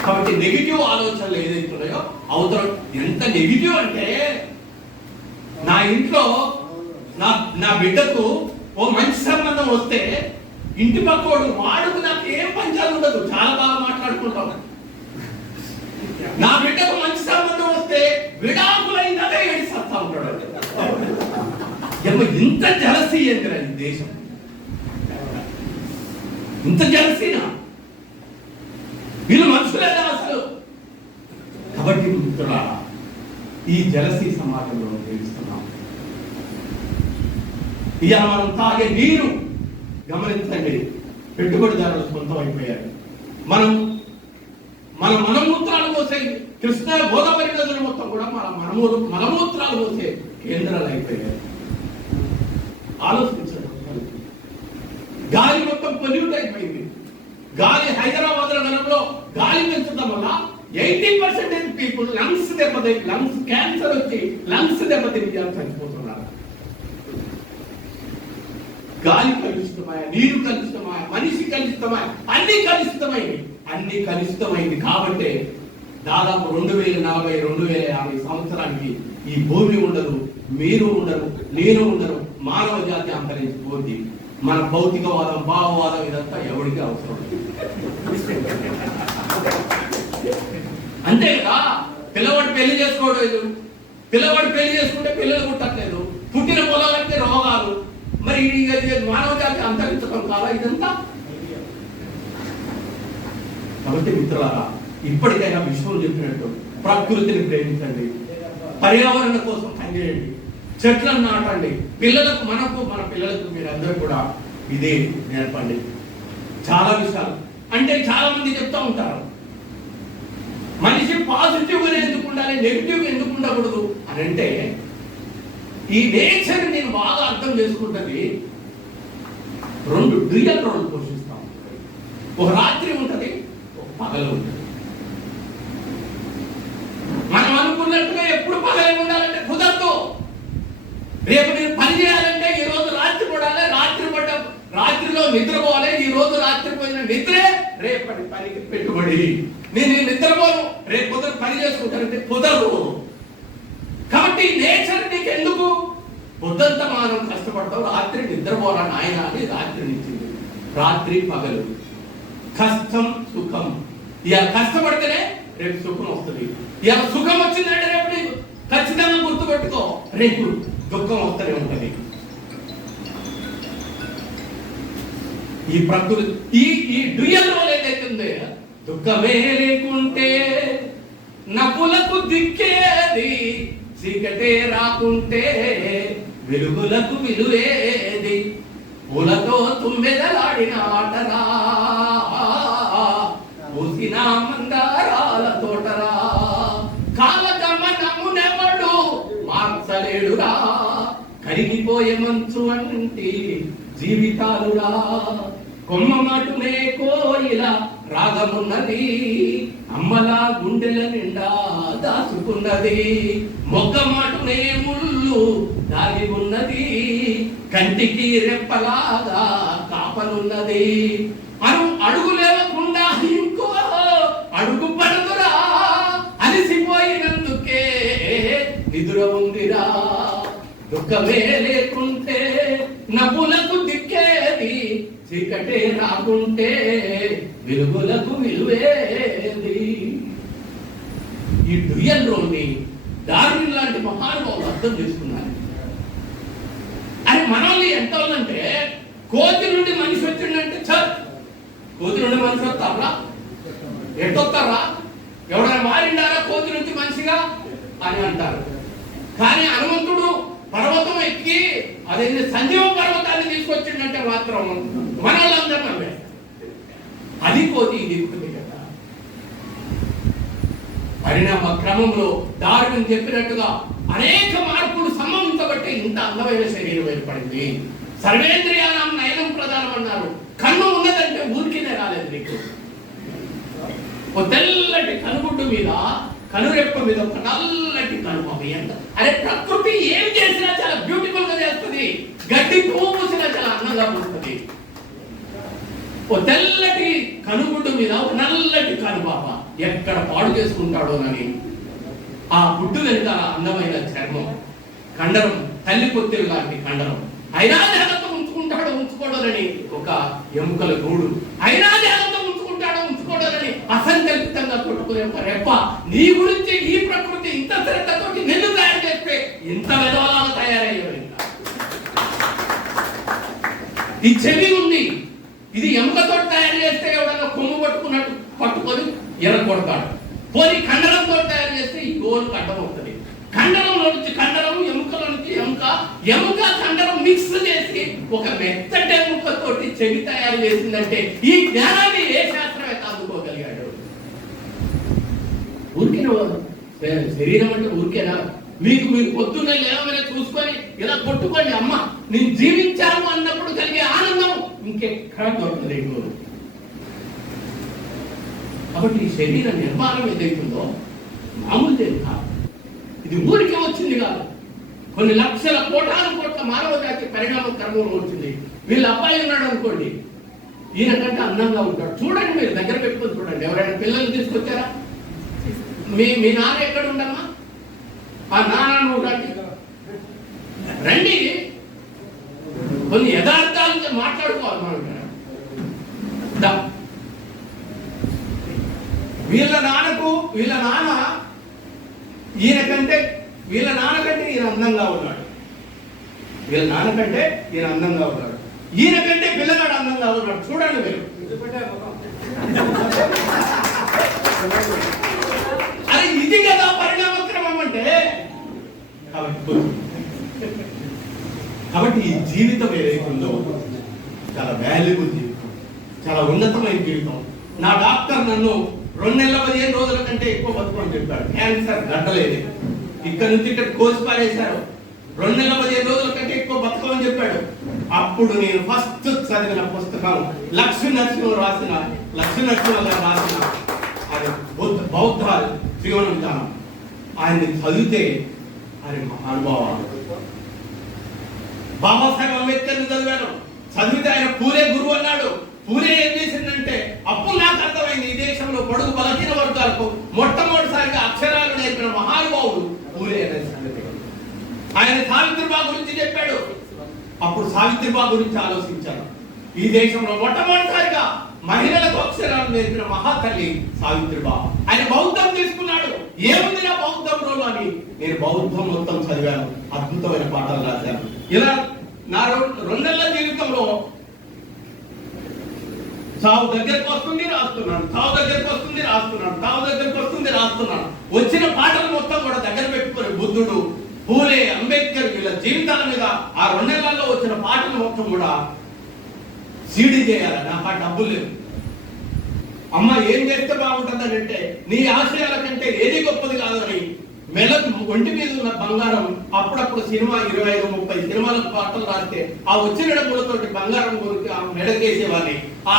కాబట్టి నెగిటివ్ ఆలోచనలు ఏదైతే ఉన్నాయో అవతల ఎంత నెగిటివ్ అంటే నా ఇంట్లో నా బిడ్డకు ఓ మంచి సంబంధం వస్తే ఇంటి పక్కోడు వాడుకు నాకు ఏం పంచాలు ఉండదు, చాలా బాగా మాట్లాడుకుంటాం. నా బిడ్డకు మంచి సంబంధం వస్తే విడాకులైందనే ఏడిస్తా ఉంటాడు. ఇంత జలసీ ఏంటిరా ఈ దేశం, ఇంత జలసీనా? వీళ్ళు మనుషులేదా అసలు? కాబట్టి మిత్రులారా, ఈ జలసీ సమాజంలో జీవిస్తున్నాం. ఇవాళ మనం తాగే నీరు గమనించండి, పెట్టుబడిదారులు సొంతం అయిపోయారు. మన మలమూత్రాలు పోసే కృష్ణా గోదావరి నదులు మొత్తం కూడా మన మలమూత్రాలు పోసే కేంద్రాలు అయిపోయాయి. ఆలోచించండి. గాలి మొత్తం పొల్యూట్ అయిపోయింది. గాలి హైదరాబాద్ నగరంలో గాలి పెంచడం వల్ల 80% పీపుల్ లంగ్స్ దెబ్బతిని, లంగ్స్ క్యాన్సర్ వచ్చి లంగ్స్ దెబ్బతిని చనిపోతున్నారు. గాలి కలుషితమయ, నీరు కలుషితమయ, మనిషి కలుషితమయ, అన్ని కలుషితమైంది. కాబట్టి దాదాపు 2040, 2050 సంవత్సరానికి ఈ భూమి ఉండదు, మీరు ఉండరు, నేను ఉండరు, మానవ జాతి అంతరించిపోద్ది. మన భౌతికవాదం, భావవాదం ఇదంతా ఎవరికి అవసరం. అంతే కదా. పిల్లవాడు పెళ్లి చేసుకోవడం, పిల్లవాడు పెళ్లి చేసుకుంటే పిల్లలు పుట్టట్లేదు, పుట్టిన పొలాలంటే రోగాలు. మరి మానవ జాతి అంతరించడం కాదా ఇదంతా? కాబట్టి మిత్రులారా, ఇప్పటికైనా విశ్వం చెప్పినట్టు ప్రకృతిని ప్రేమించండి, పర్యావరణ కోసం పనిచేయండి, చెట్లను నాటండి. పిల్లలకు, మన పిల్లలకు మీరందరూ కూడా ఇదే నేర్పండి. చాలా విషయాలు అంటే చాలా మంది చెప్తా ఉంటారు, మనిషి పాజిటివ్ గా ఎందుకు ఉండాలి, నెగిటివ్ ఎందుకు ఉండకూడదు అని. అంటే ఈ నేచర్ నేను బాగా అర్థం చేసుకుంటుంది, 2 డ్యూయల్ రోల్ పోషిస్తాం. ఒక రాత్రి ఉంటది, ఒక పగలు ఉంటుంది. మనం అనుకున్నట్టుగా ఎప్పుడు పగలే ఉండాలంటే కుదరదు. రేపు నేను పని చేయాలంటే ఈ రోజు రాత్రి పడాలి, రాత్రిలో నిద్రపోవాలి. ఈ రోజు రాత్రి పోయిన నిద్రే రేపటి పనికి పెట్టుబడి. నేను నిద్రపోను, రేపు పొద్దున పని చేసుకుంటానంటే కుదరదు. కాబట్టి నేచర్ నీకు ఎందుకు? పొద్దంతా మనం కష్టపడతాం, రాత్రి నిద్రపోరా నాయన అని రాత్రినిచ్చింది. రాత్రి పగలు, కష్టం సుఖం. ఇవాళ కష్టపడితేనే రేపు సుఖం వస్తుంది. ఇవాళ సుఖం వచ్చిందంటే రేపు నీకు ఖచ్చితంగా గుర్తుపెట్టుకో, రేపు దుఃఖం వస్తూనే ఉంటుంది. ఈ ప్రకృతి ఈ డ్యూయల్ రోల్ ఏదైతుందో, దుఃఖమే లేకుంటే నవ్వులకు దిక్కేది, చీకటే రాకుంటే వెలుగులకు విలువేది, పూలతో తుమ్మెదలాడిన ఆటరా, పూసిన మందారాల తోటరా, కాలగమనమునెవడు మార్చలేడురా, కరిగిపోయే మంచు వంటి జీవితాలురా, కొమ్మమాటునే కోయిల రాగమున్నది, అమ్మలా గుండెల నిండా దాచుకున్నది, మొగ్గమాటునే ముళ్ళు దాగి ఉన్నది, కంటికి రెప్పలాగా కాపనున్నది, మనం అడుగు లేవకుండా ఇంకో అడుగు పడదురా, అలసిపోయినందుకే నిద్ర ఉందిరా, దుఃఖమే లేకుంటే నవ్వులకు దిక్కేది, చీకటే రాకుంటే వెలుగులకు విలువేది. ఈ డ్యూయల్ రోల్ని డార్విన్ లాంటి మహానుభావులు అర్థం చేసుకున్నారు. అని మనల్ని ఎంత ఉందంటే, కోతి నుండి మనిషి వచ్చిందంటే చల్, కోతి నుండి మనిషి వస్తారా, ఎట్టొస్తారా, ఎవడైనా మారిండారా కోతి నుంచి మనిషిగా అని అంటారు. కానీ హనుమంతుడు పర్వతం ఎక్కి అదేంటి సంజీవ పర్వతాన్ని తీసుకొచ్చిందంటే మాత్రం మన వాళ్ళందరూ నమ్మే. అది కోతి, ఇది కోతి కదా. పరిణామ క్రమంలో డార్విన్ చెప్పినట్టుగా అనేక మార్పులు సంభవించబట్టే ఇంత అందమైన శరీరం ఏర్పడింది. సర్వేంద్రియానం నయనం ప్రధానం అన్నారు. కన్ను ఉన్నదంటే ఊరికినే రాలేదు నీకు. ఓ తెల్లటి కనుగుడ్డు మీద, కనురెప్ప మీద ఒక నల్లటి కనుప. ఎంత అరే, ప్రకృతి ఏం చేసినా చాలా బ్యూటిఫుల్ గా చేస్తుంది. గడ్డి పువ్వు పూసినా చాలా అందంగా పూస్తుంది. ఓ తెల్లటి కనుగుడ్డు మీద ఒక నల్లటి కనుపాప ఎక్కడ పాడు చేసుకుంటాడోనని ఆ గుడ్డు వెనుకాల అందమైన చర్మం, కండరం, తల్లి పొత్తిలు లాంటి కండరం. అయినా జాగ్రత్త ఉంచుకోవడాలని ఒక ఎముకల గూడు, అయినా జాగ్రత్త ఉంచుకోవడాలని అసంకల్పితంగా కొట్టుకునే ఒక రెప్ప. నీ గురించి ఈ ప్రకృతి ఇంత శ్రద్ధతో నిన్ను తయారు చేస్తే ఇంత విధవలాగా తయారయ్యారు. ఈ చెవి ఉంది, ఇది ఎముకతో తయారు చేస్తే ఎవడన్నా కొమ్ము పట్టుకొని ఎరగొడతాడు. పోనీ కండలంతో తయారు చేస్తే ఈ గోలు అడ్డం అవుతుంది. కండలంలో నుంచి కండలం, ఎముకల నుంచి ఎముక కండలం మిక్స్ చేసి ఒక మెత్తటి ఎముకతోటి చెవి తయారు చేసిందంటే ఈ జ్ఞానాన్ని ఏ శాస్త్రవేత్త అందుకోగలిగాడు? ఊరికేనా శరీరం అంటే? ఊరికేనా? మీరు పొద్దున్న లేవమని చూసుకొని ఇలా కొట్టుకోండి, అమ్మ నేను జీవించాను అన్నప్పుడు కలిగే ఆనందం ఇంకెక్కడ దొరకలేదు. కాబట్టి ఈ శరీర నిర్మాణం ఏదైతుందో మామూలుదేం కాదు. ఇది ఊరికే వచ్చింది కాదు. కొన్ని లక్షల కోట్ల మానవ జాతి పరిణామ క్రమంలో వచ్చింది. వీళ్ళ అబ్బాయి ఉన్నాడు అనుకోండి, ఈయన కంటే అందంగా ఉంటాడు. చూడండి, మీరు దగ్గర పెట్టుకొని చూడండి. ఎవరైనా పిల్లలు తీసుకొచ్చారా? మీ నాన్న ఎక్కడ ఉండమ్మా? ఆ నాన్న నువ్వు రండి. కొన్ని యథార్థాలు మాట్లాడుకోవాలి మనం. వీళ్ళ నాన్న వీళ్ళ నాన్న కంటే ఈయన అందంగా ఉన్నాడు. వీళ్ళ నాన్న కంటే ఈయన అందంగా ఉన్నాడు. ఈయన కంటే పిల్లగాడు అందంగా ఉన్నాడు. చూడండి మీరు. అరే ఇది కదా పరిణామక్రమం అంటే. కాబట్టి ఈ జీవితం ఏదైతుందో చాలా వాల్యుబుల్ జీవితం, చాలా ఉన్నతమైన జీవితం. నా డాక్టర్ నన్ను 2 నెలల 15 రోజుల కంటే ఎక్కువ బతుకని చెప్పాడు. క్యాన్సర్ గడ్డలేదు, ఇక్కడ నుంచి ఇక్కడ కోసి పారేశారు. 2 నెలల 15 రోజుల కంటే ఎక్కువ బతుకమని చెప్పాడు. అప్పుడు నేను ఫస్ట్ చదివిన పుస్తకం లక్ష్మీ నరసింహ గారు రాసిన అది బౌద్ధ జీవన విధానం. ఆయన్ని చదివితే ఆయన మహానుభావ. బాబాసాహెబ్ అంబేద్కర్ని చదివాను. చదివితే ఆయన పూలే గురువు అన్నాడు. పూలే ఏం చేసిందంటే అప్పుడు నాకు అర్థమైంది, ఈ దేశంలో పొడుగు బలహీన వర్గాలకు మొట్టమొదటిసారిగా అక్షరాలు నేర్పిన మహానుభావుడు పూలే అనే సంగతి. ఆయన సావిత్రిబా గురించి చెప్పాడు. అప్పుడు సావిత్రిబా గురించి ఆలోచించాను. ఈ దేశంలో మొట్టమొదటిసారిగా మహిళలకు అక్షరాలు నేర్పిన మహాతల్లి సావిత్రిబా. ఆయన బౌద్ధం తీసుకున్నాడు. ఏముంది నా బౌద్ధంలో అని నేను బౌద్ధం మొత్తం చదివాను. అద్భుతమైన పాఠాలు రాశాను. ఇలా నా 2 నెలల జీవితంలో చావు దగ్గరకు వస్తుంది రాస్తున్నాను. వచ్చిన పాటలు మొత్తం కూడా దగ్గర పెట్టుకుని బుద్ధుడు, పూలే, అంబేద్కర్ వీళ్ళ జీవితాల మీద ఆ 2 నెలల్లో వచ్చిన పాటలు మొత్తం కూడా సీడీ చేయాలి. నాకు ఆ డబ్బులు లేవు. అమ్మ ఏం చేస్తే బాగుంటుందని అంటే, నీ ఆశయాల కంటే ఏది గొప్పది కాదని ఒంటి మీద ఉన్న బంగారం అప్పుడప్పుడు సినిమా 25-30 సినిమాలకు పాటలు రాస్తే ఆ వచ్చిన డబ్బులతోటి బంగారం కొరికి ఆ మెడకేసేవాడిని. ఆ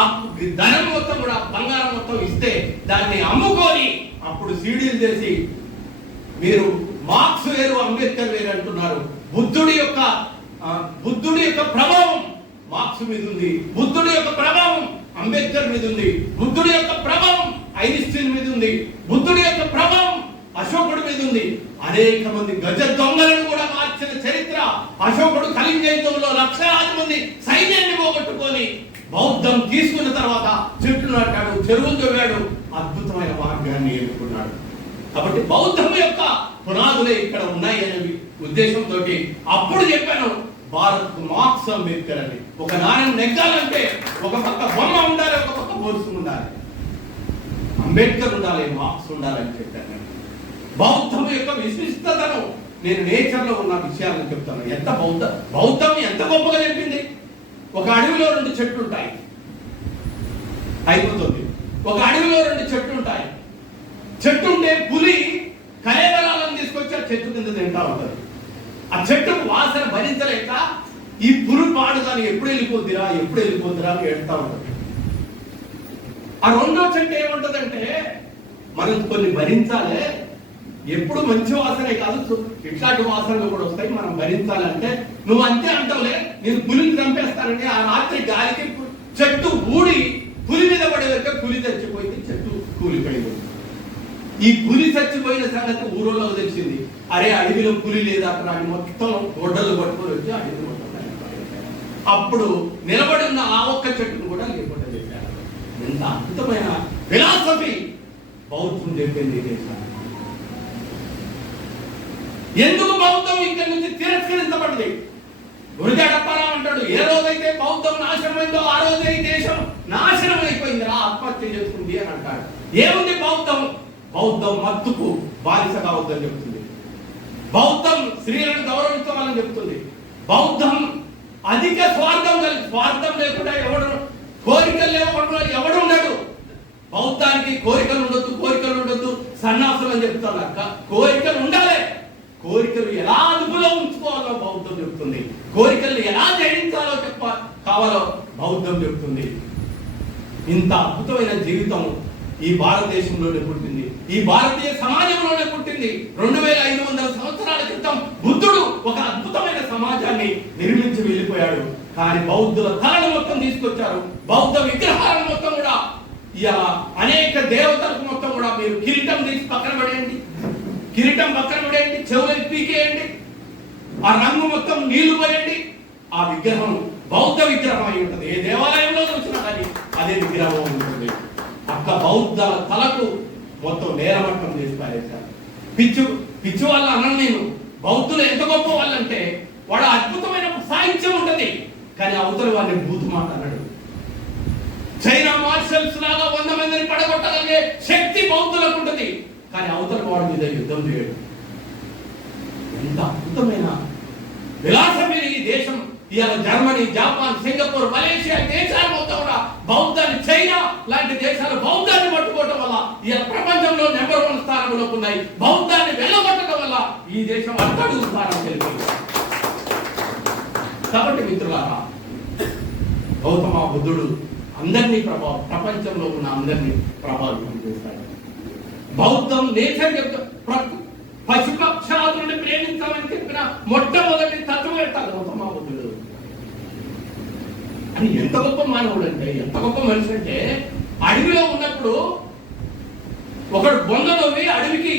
ధనం మొత్తం కూడా బంగారం మొత్తం ఇస్తే దాన్ని అమ్ముకొని అప్పుడు సీడీలు చేసి, మీరు మార్క్స్ వేరు అంబేద్కర్ వేరు అంటున్నారు. బుద్ధుడి యొక్క ప్రభావం మార్క్స్ మీద ఉంది. బుద్ధుడి యొక్క ప్రభావం అంబేద్కర్ మీద ఉంది. బుద్ధుడి యొక్క ప్రభావం ఐన్స్టీన్ మీద ఉంది. బుద్ధుడి యొక్క ప్రభావం అశోకుడి మీద ఉంది. అనేక మంది గజ దొంగలను కూడా మార్చిన చరిత్ర అశోకుడు కలింగయుద్ధంలో లక్షలాది మంది సైన్యాన్ని పోగొట్టుకొని బౌద్ధం తీసుకున్న తర్వాత చెట్లు నాటాడు, చెరువులు తవ్వాడు, అద్భుతమైన మార్గాన్ని ఎన్నుకున్నాడు. కాబట్టి బౌద్ధం యొక్క పునాదులే ఇక్కడ ఉన్నాయి అనే ఉద్దేశంతో అప్పుడు చెప్పాను, భారత్ మార్క్స్ అంబేద్కర్ అని. ఒక నాణ్యం నెగ్గాలంటే ఒక పక్క బొమ్మ ఉండాలి, ఒక పక్క బొరుసు ఉండాలి. అంబేద్కర్ ఉండాలి, మార్క్స్ ఉండాలని చెప్పాను. బౌద్ధం యొక్క విశిష్టతను నేను నేచర్ లో ఉన్న విషయాలను చెప్తాను. బౌద్ధం ఎంత గొప్పగా చెప్పింది. ఒక అడవిలో 2 చెట్లు ఉంటాయి, అయిపోతుంది. ఒక అడవిలో 2 చెట్లు ఉంటాయి. చెట్టు ఉంటే పులి కలేబరాలను తీసుకొచ్చి ఆ చెట్టు కింద తింటా ఉంటుంది. ఆ చెట్టుకు వాసన భరించలేక ఈ పులి పాడుదాన్ని ఎప్పుడు వెళ్ళిపోద్దిరా అని ఏడుతా ఉంటుంది. ఆ 2వ చెట్టు ఏముంటదంటే, మనం కొన్ని భరించాలి, ఎప్పుడు మంచి వాసనే కాదు ఇట్లాంటి వాసనలు కూడా వస్తాయి, మనం భరించాలంటే నువ్వు అంతే అంటావులే, నేను పులిని చంపేస్తానని ఆ రాత్రి గాలికి చెట్టు ఊడి పులి మీద పడే వరకు పులి చచ్చిపోయింది, చెట్టు కూలిపోయింది. ఈ పులి చచ్చిపోయిన సంగతి ఊరోలో తెలిసింది. అరే అడవిలో పులి లేదు అక్కడ అని మొత్తం గొడ్డలు పట్టుకొని వచ్చి అడవి మొత్తం అప్పుడు నిలబడి ఉన్న ఆ ఒక్క చెట్టును కూడా లేకుండా చేశారు. ఎంత అద్భుతమైన ఫిలాసఫీ బౌద్ధం చెప్పింది ఈ దేశాన్ని. ఎందుకు బౌద్ధం ఇక్కడి నుంచి తిరస్కరించబడింది? గురిజాడప్పారా అంటాడు, ఏ రోజైతే బౌద్ధం నాశనమైందో ఆ రోజే ఈ దేశం నాశనం అయిపోయింది, ఆత్మహత్య చేసుకుంది అని అంటాడు. ఏముంది బౌద్ధం మత్తుకు బానిస కావద్దని చెప్తుంది. బౌద్ధం స్త్రీలను గౌరవించవాలని చెప్తుంది. బౌద్ధం అధిక స్వార్థం లేకుండా కోరికలు లేకుండా ఎవడు ఉండడు. బౌద్ధానికి కోరికలు ఉండొద్దు సన్నాసులు అని చెప్తున్నారు. కోరికలు ఉండాలి. కోరికలు ఎలా అదుపులో ఉంచుకోవాలో బౌద్ధం చెప్తుంది. కోరికలను ఎలా జయించాలో కావాలో బౌద్ధం చెప్తుంది. ఇంత అద్భుతమైన జీవితం ఈ భారతదేశంలోనే పుట్టింది, ఈ భారతీయ సమాజంలోనే పుట్టింది. 2500 సంవత్సరాల క్రితం బుద్ధుడు ఒక అద్భుతమైన సమాజాన్ని నిర్మించి వెళ్ళిపోయాడు. కానీ బౌద్ధుల తలను మొత్తం తీసుకొచ్చారు, బౌద్ధ విగ్రహాలను మొత్తం కూడా ఇలా అనేక దేవతలకు మొత్తం కూడా మీరు కిరీటం తీసి పక్కన పడేయండి, కిరీటం పక్కన పడేయండి, చెవులు పీకేయండి, ఆ రంగు మొత్తం నీళ్లు పోయండి, ఆ విగ్రహం బౌద్ధ విగ్రహం అయి ఉంటుంది. ఏ దేవాలయంలో చూసినా కానీ అదే విగ్రహం ఉంటుంది. అక్క బౌద్ధల తలకు మొత్తం నేలమట్టం చేసి పారేశారు. పిచ్చి వాళ్ళ అన్నం నేను. బౌద్ధులు ఎంత గొప్ప వాళ్ళంటే వాడు అద్భుతమైన సాహిత్యం ఉంటుంది, కానీ అవతల వాడిని బూతు మాట అన్నాడు. చైనా మార్షల్స్ లాగా 100 మందిని పడగొట్టగలిగే శక్తి బౌద్ధులకు ఉంటుంది, కానీ అవతల వాడి మీద యుద్ధం చేయడు. ఎంత అద్భుతమైన విలాసం ఈ దేశం. ఇవాళ జర్మనీ, జపాన్, సింగపూర్, మలేషియా దేశాలు మొత్తం కూడా బౌద్ధాన్ని, చైనా లాంటి దేశాలు బౌద్ధాన్ని పట్టుకోవడం వల్ల ఇవాళ ప్రపంచంలో నెంబర్ 1 స్థానంలోకి ఉన్నాయి. బౌద్ధాన్ని వెళ్ళగొట్టడం వల్ల ఈ దేశం అట్టడుగు స్థానం తెలిపింది. కాబట్టి మిత్రులారా, గౌతమ బుద్ధుడు అందరినీ ప్రపంచంలో ఉన్న అందరినీ ప్రభావితం చేస్తాడు. బౌద్ధం నేచర్ పశుపక్షాదులను ప్రేమించాలని చెప్పిన మొట్టమొదటి తత్వవేత్త గౌతమ బుద్ధుడు. అని ఎంత గొప్ప మానవుడు అంటే, ఎంత గొప్ప మనిషి అంటే, అడవిలో ఉన్నప్పుడు ఒకడు బొందలోవి అడవికి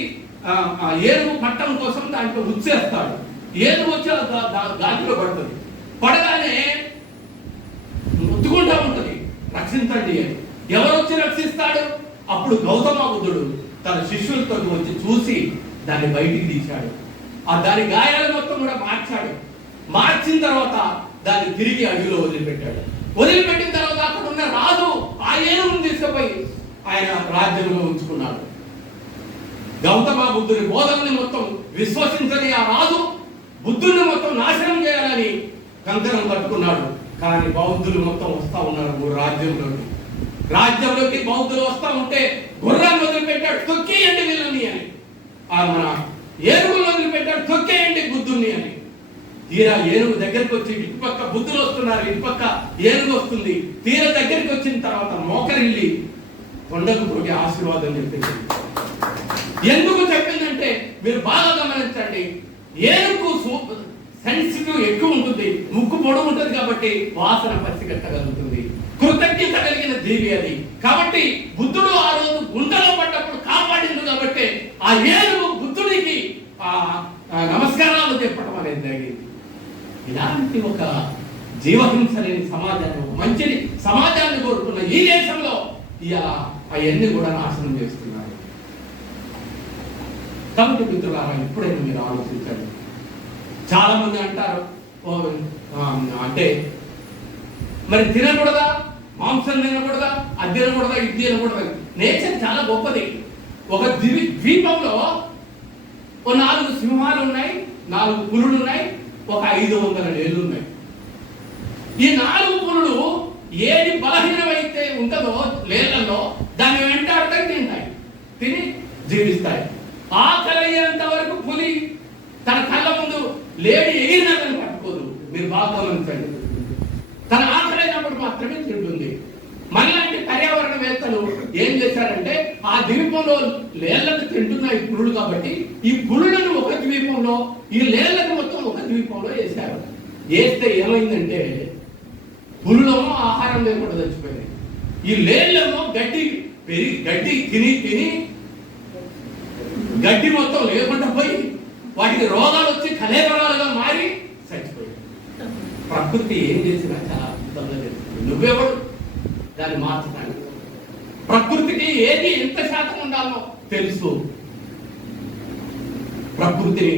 ఏనుగు పట్టం కోసం దాంట్లో ఉచ్చేస్తాడు. ఏనుగు వచ్చి గాలిలో పడుతుంది, పడగానే ముత్తుకుంటా ఉంటుంది, రక్షించండి అని. ఎవరు వచ్చి రక్షిస్తాడు? అప్పుడు గౌతమ బుద్ధుడు తన శిష్యులతో వచ్చి చూసి దాన్ని బయటికి తీశాడు. దాని గాయాలు మొత్తం కూడా మార్చాడు. మార్చిన తర్వాత దాన్ని తిరిగి అడవిలో వదిలిపెట్టాడు. వదిలిపెట్టిన తర్వాత అక్కడ ఉన్న రాజు ఆ ఏనుగును తీసుకుపోయి ఆయన రాజ్యంలో ఉంచుకున్నాడు. గౌతమ బుద్ధుని బోధనని మొత్తం విశ్వసించని ఆ రాజు బుద్ధుని మొత్తం నాశనం చేయాలని కంకణం కట్టుకున్నాడు. కానీ బౌద్ధులు మొత్తం వస్తా ఉన్నారు రాజ్యంలోకి బౌద్ధులు వస్తా ఉంటే గుర్రాన్ని వదిలిపెట్టాడు, తొక్కేయండి వీళ్ళని అని. మన ఏనుగులు వదిలిపెట్టాడు, తొక్కేయండి బుద్ధుని అని. తీరా ఏనుగు దగ్గరికి వచ్చి ఇటుపక్క బుద్ధులు వస్తున్నారు, ఇటుపక్క ఏనుగు వస్తుంది. తీరా దగ్గరికి వచ్చిన తర్వాత మోకరిల్లి కొండకు తోటి ఆశీర్వాదం చెప్పింది. ఎందుకు చెప్పిందంటే మీరు బాగా గమనించండి, ఏనుగు సెన్సిటివ్ ఎక్కువ ఉంటుంది, ముక్కు పొడవు ఉంటుంది కాబట్టి వాసన పసిగట్టగలుగుతుంది. కృతజ్ఞత కలిగిన జీవి అది. కాబట్టి బుద్ధుడు ఆ రోజు గుండెలో పడ్డప్పుడు కాపాడింది కాబట్టి ఆ ఏనుగు బుద్ధుడికి నమస్కారాలు చెప్పడం అనేది జరిగింది. ఇలాంటి ఒక జీవహింస లేని సమాజాన్ని, మంచిని సమాజాన్ని కోరుకున్న ఈ దేశంలో ఇలా అవన్నీ కూడా నాశనం చేస్తున్నారు. కాబట్టి మిత్రులారా, ఎప్పుడైనా మీరు ఆలోచించండి. చాలా మంది అంటారు అంటే మరి తినకూడదా, మాంసం తినకూడదా, అది తినకూడదా, ఇది తినకూడదా. నేచర్ చాలా గొప్పది. ఒక ద్వీపంలో 4 సింహాలు ఉన్నాయి, 4 పులులు ఉన్నాయి, ఒక 500 లేళ్ళు ఉన్నాయి. ఈ 4 పులులు ఏది బలహీనమైతే ఉంటుందో లేళ్లలో దాన్ని వెంటాడుతాయి, తింటాయి, తిని జీవిస్తాయి. ఆకలి అయ్యేంత వరకు పులి తన కళ్ళ ముందు లేడి ఎగిరినదని పట్టుకోదు. మీరు బాగా గమనించండి. తన ఆకలైనప్పుడు మాత్రమే తింటుంది. మనలాంటి పర్యావరణవేత్తలు ఏం చేశారంటే ఆ ద్వీపంలో లేళ్లను తింటున్నాయి పులులు కాబట్టి ఈ పులులను ఒక ద్వీపంలో, ఈ లేళ్లను మొత్తం ఒక ద్వీపంలో వేశారు. వేస్తే ఏమైందంటే పులులేమో ఆహారం లేకుండా చచ్చిపోయినాయి, ఈ లేళ్లేమో గడ్డి తిని గడ్డి మొత్తం లేకుండా పోయి వాటికి రోగాలు వచ్చి కలేబరాలుగా మారి చచ్చిపోయాయి. ప్రకృతి ఏం చేసినా చాలా అద్భుతంగా చేస్తుంది. నువ్వెవడు దాన్ని మార్చడానికి? ప్రకృతికి ఏది ఎంత శాతం ఉండాలో తెలుసు. ప్రకృతిని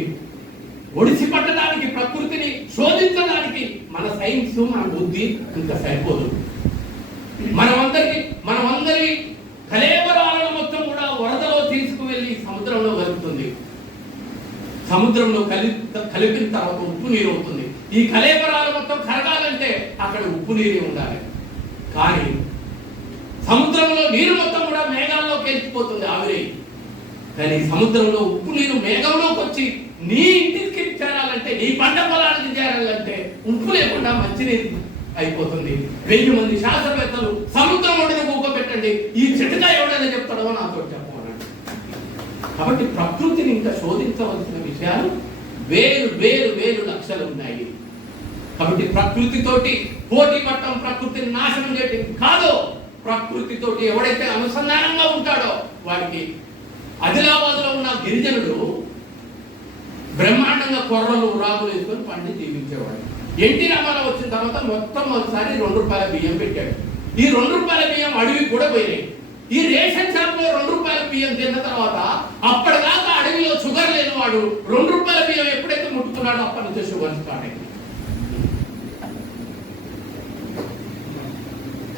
ఒడిసి పట్టడానికి, ప్రకృతిని శోధించడానికి మన సైన్స్, మన బుద్ధి ఇంకా సరిపోదు. మనమందరి కలేబరాలను మొత్తం కూడా వరదలో తీసుకువెళ్ళి సముద్రంలో కలుపుతుంది. సముద్రంలో కలిపిన తర్వాత ఉప్పు నీరు అవుతుంది. ఈ కలేబరాలు మొత్తం కరగాలంటే అక్కడ ఉప్పు నీరే ఉండాలి. కానీ సముద్రంలో నీరు మొత్తం కూడా మేఘాల్లోకి వెళ్ళిపోతుంది, ఆవిరి. కానీ సముద్రంలో ఉప్పు నీరు మేఘంలోకి వచ్చి నీ ఇంటికి చేరాలంటే, నీ పంట పొలానికి చేరాలంటే ఉప్పు లేకుండా మంచినీరు అయిపోతుంది. 1000 మంది శాస్త్రవేత్తలు సముద్రం ఒడిని కూకబెట్టండి, ఈ చిటకా ఎవడని చెప్తాడో నాతో చెప్పమన్నాడు. కాబట్టి ప్రకృతిని ఇంకా శోధించవలసిన విషయాలు వేలు వేలు వేలు లక్షలు ఉన్నాయి. కాబట్టి ప్రకృతితోటి పోటీ పట్టం ప్రకృతిని నాశనం చేయటం కాదు. ప్రకృతితోటి ఎవడైతే అనుసంధానంగా ఉంటాడో వాడికి ఆదిలాబాద్లో ఉన్న గిరిజనుడు బ్రహ్మాండంగా కొర్రలు రాగులు వేసుకొని పండి జీవించేవాడు. ఎన్టీ రామారావు వచ్చిన తర్వాత మొత్తం ఒకసారి 2 రూపాయల బియ్యం పెట్టాడు. ఈ 2 రూపాయల బియ్యం అడవికి కూడా పోయినాయి. ఈ రేషన్ షాప్ లో 2 రూపాయల బియ్యం తిన్న తర్వాత అప్పటిదాకా అడవిలో షుగర్ లేని వాడు 2 రూపాయల బియ్యం ఎప్పుడైతే ముట్టుకున్నాడో అప్పటి నుంచి షుగర్ స్టార్ట్ అయింది.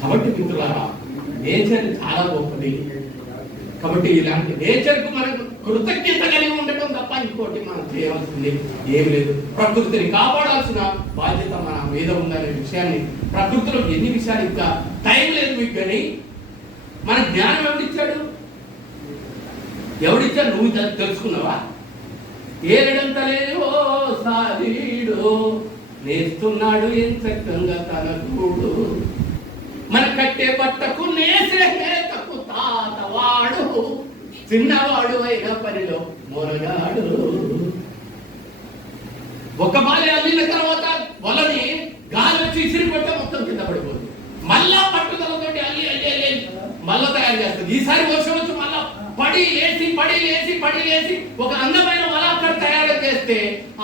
కాబట్టి మిత్రులారా, నేచర్ చాలా గొప్పది. కాబట్టి ఇలాంటి నేచర్ కు మనకు కృతజ్ఞత కలిగి ఉండటం తప్ప ఇంకోటి మనం చేయవలసింది ఏమి లేదు. ప్రకృతిని కాపాడాల్సిన బాధ్యత మన మీద ఉందనే విషయాన్ని, ప్రకృతిలో ఎన్ని విషయాలు ఇంకా టైం లేదు మీకు, కానీ మన జ్ఞానం ఎవడిచ్చాడు? ఎవడిచ్చాడు? నువ్వు తెలుసుకున్నావా? ఏడంత లేదు సారీడు నేస్తున్నాడు ఏం చక్కగా తన కూడు, మన కట్టే బట్టకు నేసే మేతకు తాతవాడు, చిన్నవాడు అయిన పనిలో మొరగాడు. ఒక బాలి అల్లిన తర్వాత వలని గాలి వచ్చి ఇసిరిపట్ట మొత్తం కింద పడిపోతుంది. మళ్ళా పట్టుదలతోటి అల్లి అల్లి అల్లి మళ్ళా తయారు చేస్తుంది. ఈసారి వర్షం వచ్చి మళ్ళా పడి లేసి ఒక అందమైన వలాకర్ తయారు చేస్తే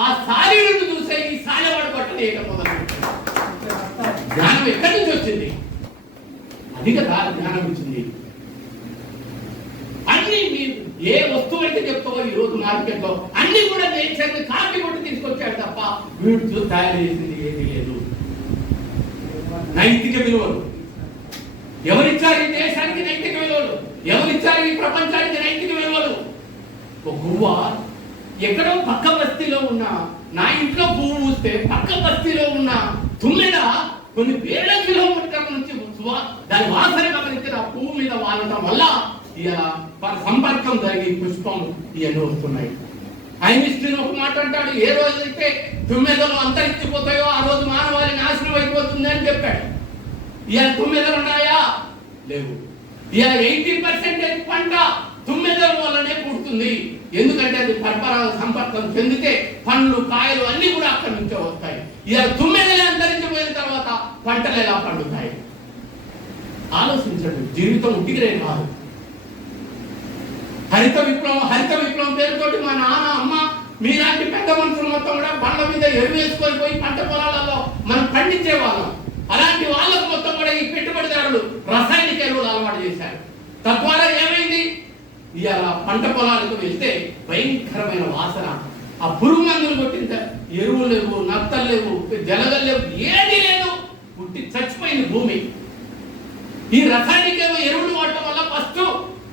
ఆ సారీని చూసే ఈ సాలవాడు పట్టు చేయడం మొదలు. జ్ఞానం ఎక్కడి నుంచి వచ్చింది? అది కదా జ్ఞానం ఇచ్చింది. అన్ని ఏ వస్తువు అయితే చెప్తావో ఈ రోజు మార్కెట్ లో అన్ని కూడా నేచర్ కాపీ కొట్టి తీసుకొచ్చాడు తప్ప వీడు తయారు చేసింది ఏది లేదు. నైతిక విలువలు ఎవరిచ్చారు ఈ దేశానికి? నైతిక విలువలు ఎవరిచ్చారు ఈ ప్రపంచానికి? నైతిక విలువలు. ఒక గువ్వ ఎక్కడో పక్క బస్తీలో ఉన్న, నా ఇంట్లో పువ్వు పూస్తే పక్క బస్తీలో ఉన్న తుమ్మెద కొన్ని వేల కిలోమీటర్ల నుంచి దాని వాసన గమనించిన పువ్వు మీద వాలటం వల్ల ఇలా సంపర్కం జరిగి పుష్పం ఇవన్నీ వస్తున్నాయి. ఐన్స్టీన్ ఒక మాట అంటాడు, ఏ రోజైతే తుమ్మెదలు అంతరించిపోతాయో ఆ రోజు మానవాళి నాశనం అయిపోతుంది అని చెప్పాడు. ఇవాళ తుమ్మెదలు ఉన్నాయా? లేవు. ఇవాళ 80% పంట తుమ్మెదల వల్లనే పుడుతుంది. ఎందుకంటే అది పరపరాగ సంపర్కం చెందితే పండ్లు కాయలు అన్ని కూడా అక్కడి నుంచే వస్తాయి. ఇవాళ తుమ్మెదలే అంతరించిపోయిన తర్వాత పంటలు ఎలా పండుతాయి? ఆలోచించండి. జీవితం ఉట్టిగిరే కాదు. హరిత విప్లవం పేరుతోటి మా నాన్న అమ్మ మీలాంటి పెద్ద మనుషులు మొత్తం కూడా బండ్ల మీద ఎరువు వేసుకొని పోయి పంట పొలాలలో మనం పండించే వాళ్ళం. అలాంటి వాళ్ళకు మొత్తం కూడా ఈ పెట్టుబడిదారులు రసాయనిక ఎరువులు అలవాటు చేశారు. తద్వారా ఏమైంది? ఇవాళ పంట పొలాలకు వెళ్తే భయంకరమైన వాసన. ఆ పురుగు మందులు కొట్టిన ఎరువులు లేవు, నత్తలు లేవు, జలగలు లేవు, ఏదీ లేదు. పుట్టి చచ్చిపోయింది భూమి. ఈ రసాయనిక ఎరువులు వాడటం వల్ల ఫస్ట్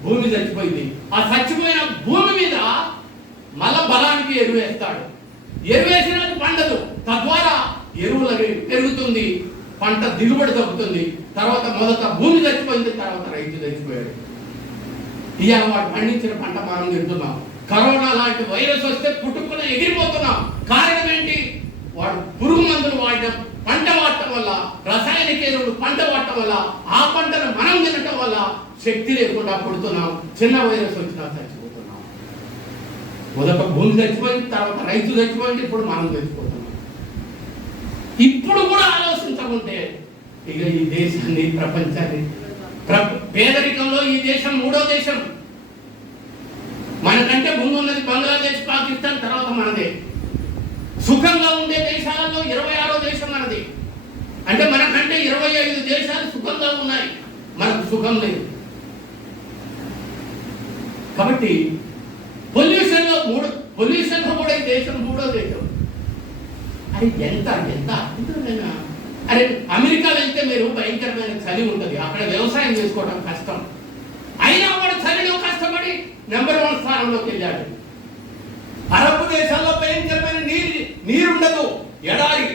భూమి చచ్చిపోయింది. ఆ చచ్చిపోయిన భూమి మీద మళ్ళా బలానికి ఎరువు వేస్తాడు. ఎరువు వేసినది పండదు. తద్వారా ఎరువులు పెరుగుతుంది, పంట దిగుబడి తగ్గుతుంది. తర్వాత మొదట భూమి చచ్చిపోయింది, తర్వాత రైతు చచ్చిపోయాడు. ఇవాళ వాడు పండించిన పంట మనం తింటున్నాం. కరోనా లాంటి వైరస్ వస్తే పుట్టుకుని ఎగిరిపోతున్నాం. కారణం ఏంటి? వాడు పురుగు మందులు వాడటం, పంట వాడటం వల్ల, రసాయనిక ఎరువులు పంట వాడటం వల్ల, ఆ పంటను మనం తినటం వల్ల శక్తి లేకుండా పుడుతున్నాం. చిన్న వైరస్ వచ్చినా చచ్చిపోతున్నాం. మొదట భూమి చచ్చిపోయింది, తర్వాత రైతు చచ్చిపోయింది, ఇప్పుడు మనం చచ్చిపోతున్నాం. ఇప్పుడు కూడా ఆలోచించకుంటే ఇక ఈ దేశాన్ని, ప్రపంచాన్ని, పేదరికంలో ఈ దేశం 3వ దేశం. మనకంటే ముందు ఉన్నది బంగ్లాదేశ్, పాకిస్తాన్, తర్వాత మనదే. సుఖంగా ఉండే దేశాలలో 26వ దేశం మనది. అంటే మనకంటే 25 దేశాలు సుఖంగా ఉన్నాయి, మనకు సుఖం లేదు. కాబట్టి పొల్యూషన్ లో కూడా ఈ దేశం 3వ దేశం. అది ఎంత అద్భుతమైన. అరే అమెరికా వెళ్తే మీరు భయంకరమైన చలి ఉంటుంది, అక్కడ వ్యవసాయం చేసుకోవడం కష్టం. అయినా వాడు చలిలో కష్టపడి నెంబర్ 1 స్థానంలోకి వెళ్ళాడు. అరబ్ దేశాల్లో భయంకరమైన నీరుండదు, ఎడారి.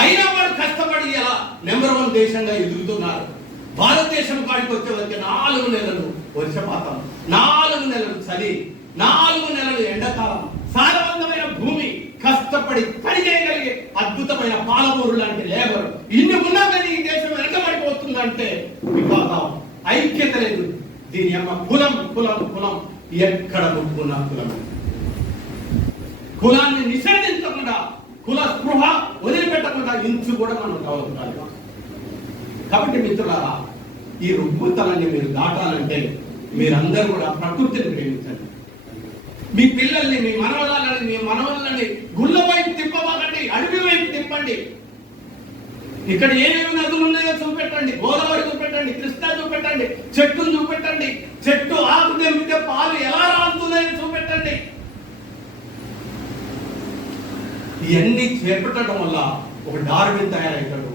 అయినా వాడు కష్టపడి ఎలా నెంబర్ 1 దేశంగా ఎదుగుతున్నారు. భారతదేశం కాడికి వచ్చే వరకు 4 నెలలు వర్షపాతం, 4 నెలలు చలి, 4 నెలలు ఎండాకాలం, సారవంతమైన భూమి, కష్టపడి పని చేయగలిగే అద్భుతమైన పాలమూరు లాంటి లేబర్ ఇన్ని ఉన్నా కానీ ఈ దేశం వెనకబడిపోతుందంటే బికాస్ ఆఫ్ ఐక్యత లేదు. దీని అమ్మ కులం కులం కులం ఎక్కడ ముట్టుకున్న కులం. కులాన్ని నిషేధించకుండా, కుల స్పృహ వదిలిపెట్టకుండా ఇంచు కూడా మనం కావాలి. కాబట్టి మిత్రులారా, ఈ రుగ్మతలన్నీ మీరు దాటాలంటే మీరందరూ కూడా ప్రకృతిని ప్రేమించండి. మీ పిల్లల్ని, మీ మనవళ్ళని గుళ్ళ వైపు తిప్పబాకండి, అడవి వైపు తిప్పండి. ఇక్కడ ఏమేమి నదులు ఉన్నాయో చూపెట్టండి. గోదావరి చూపెట్టండి, కృష్ణా చూపెట్టండి, చెట్టును చూపెట్టండి. చెట్టు ఆకు తెంపితే పాలు ఎలా రాలుతున్నాయో చూపెట్టండి. ఇవన్నీ చేపట్టడం వల్ల ఒక డార్విన్ తయారవుతాడు,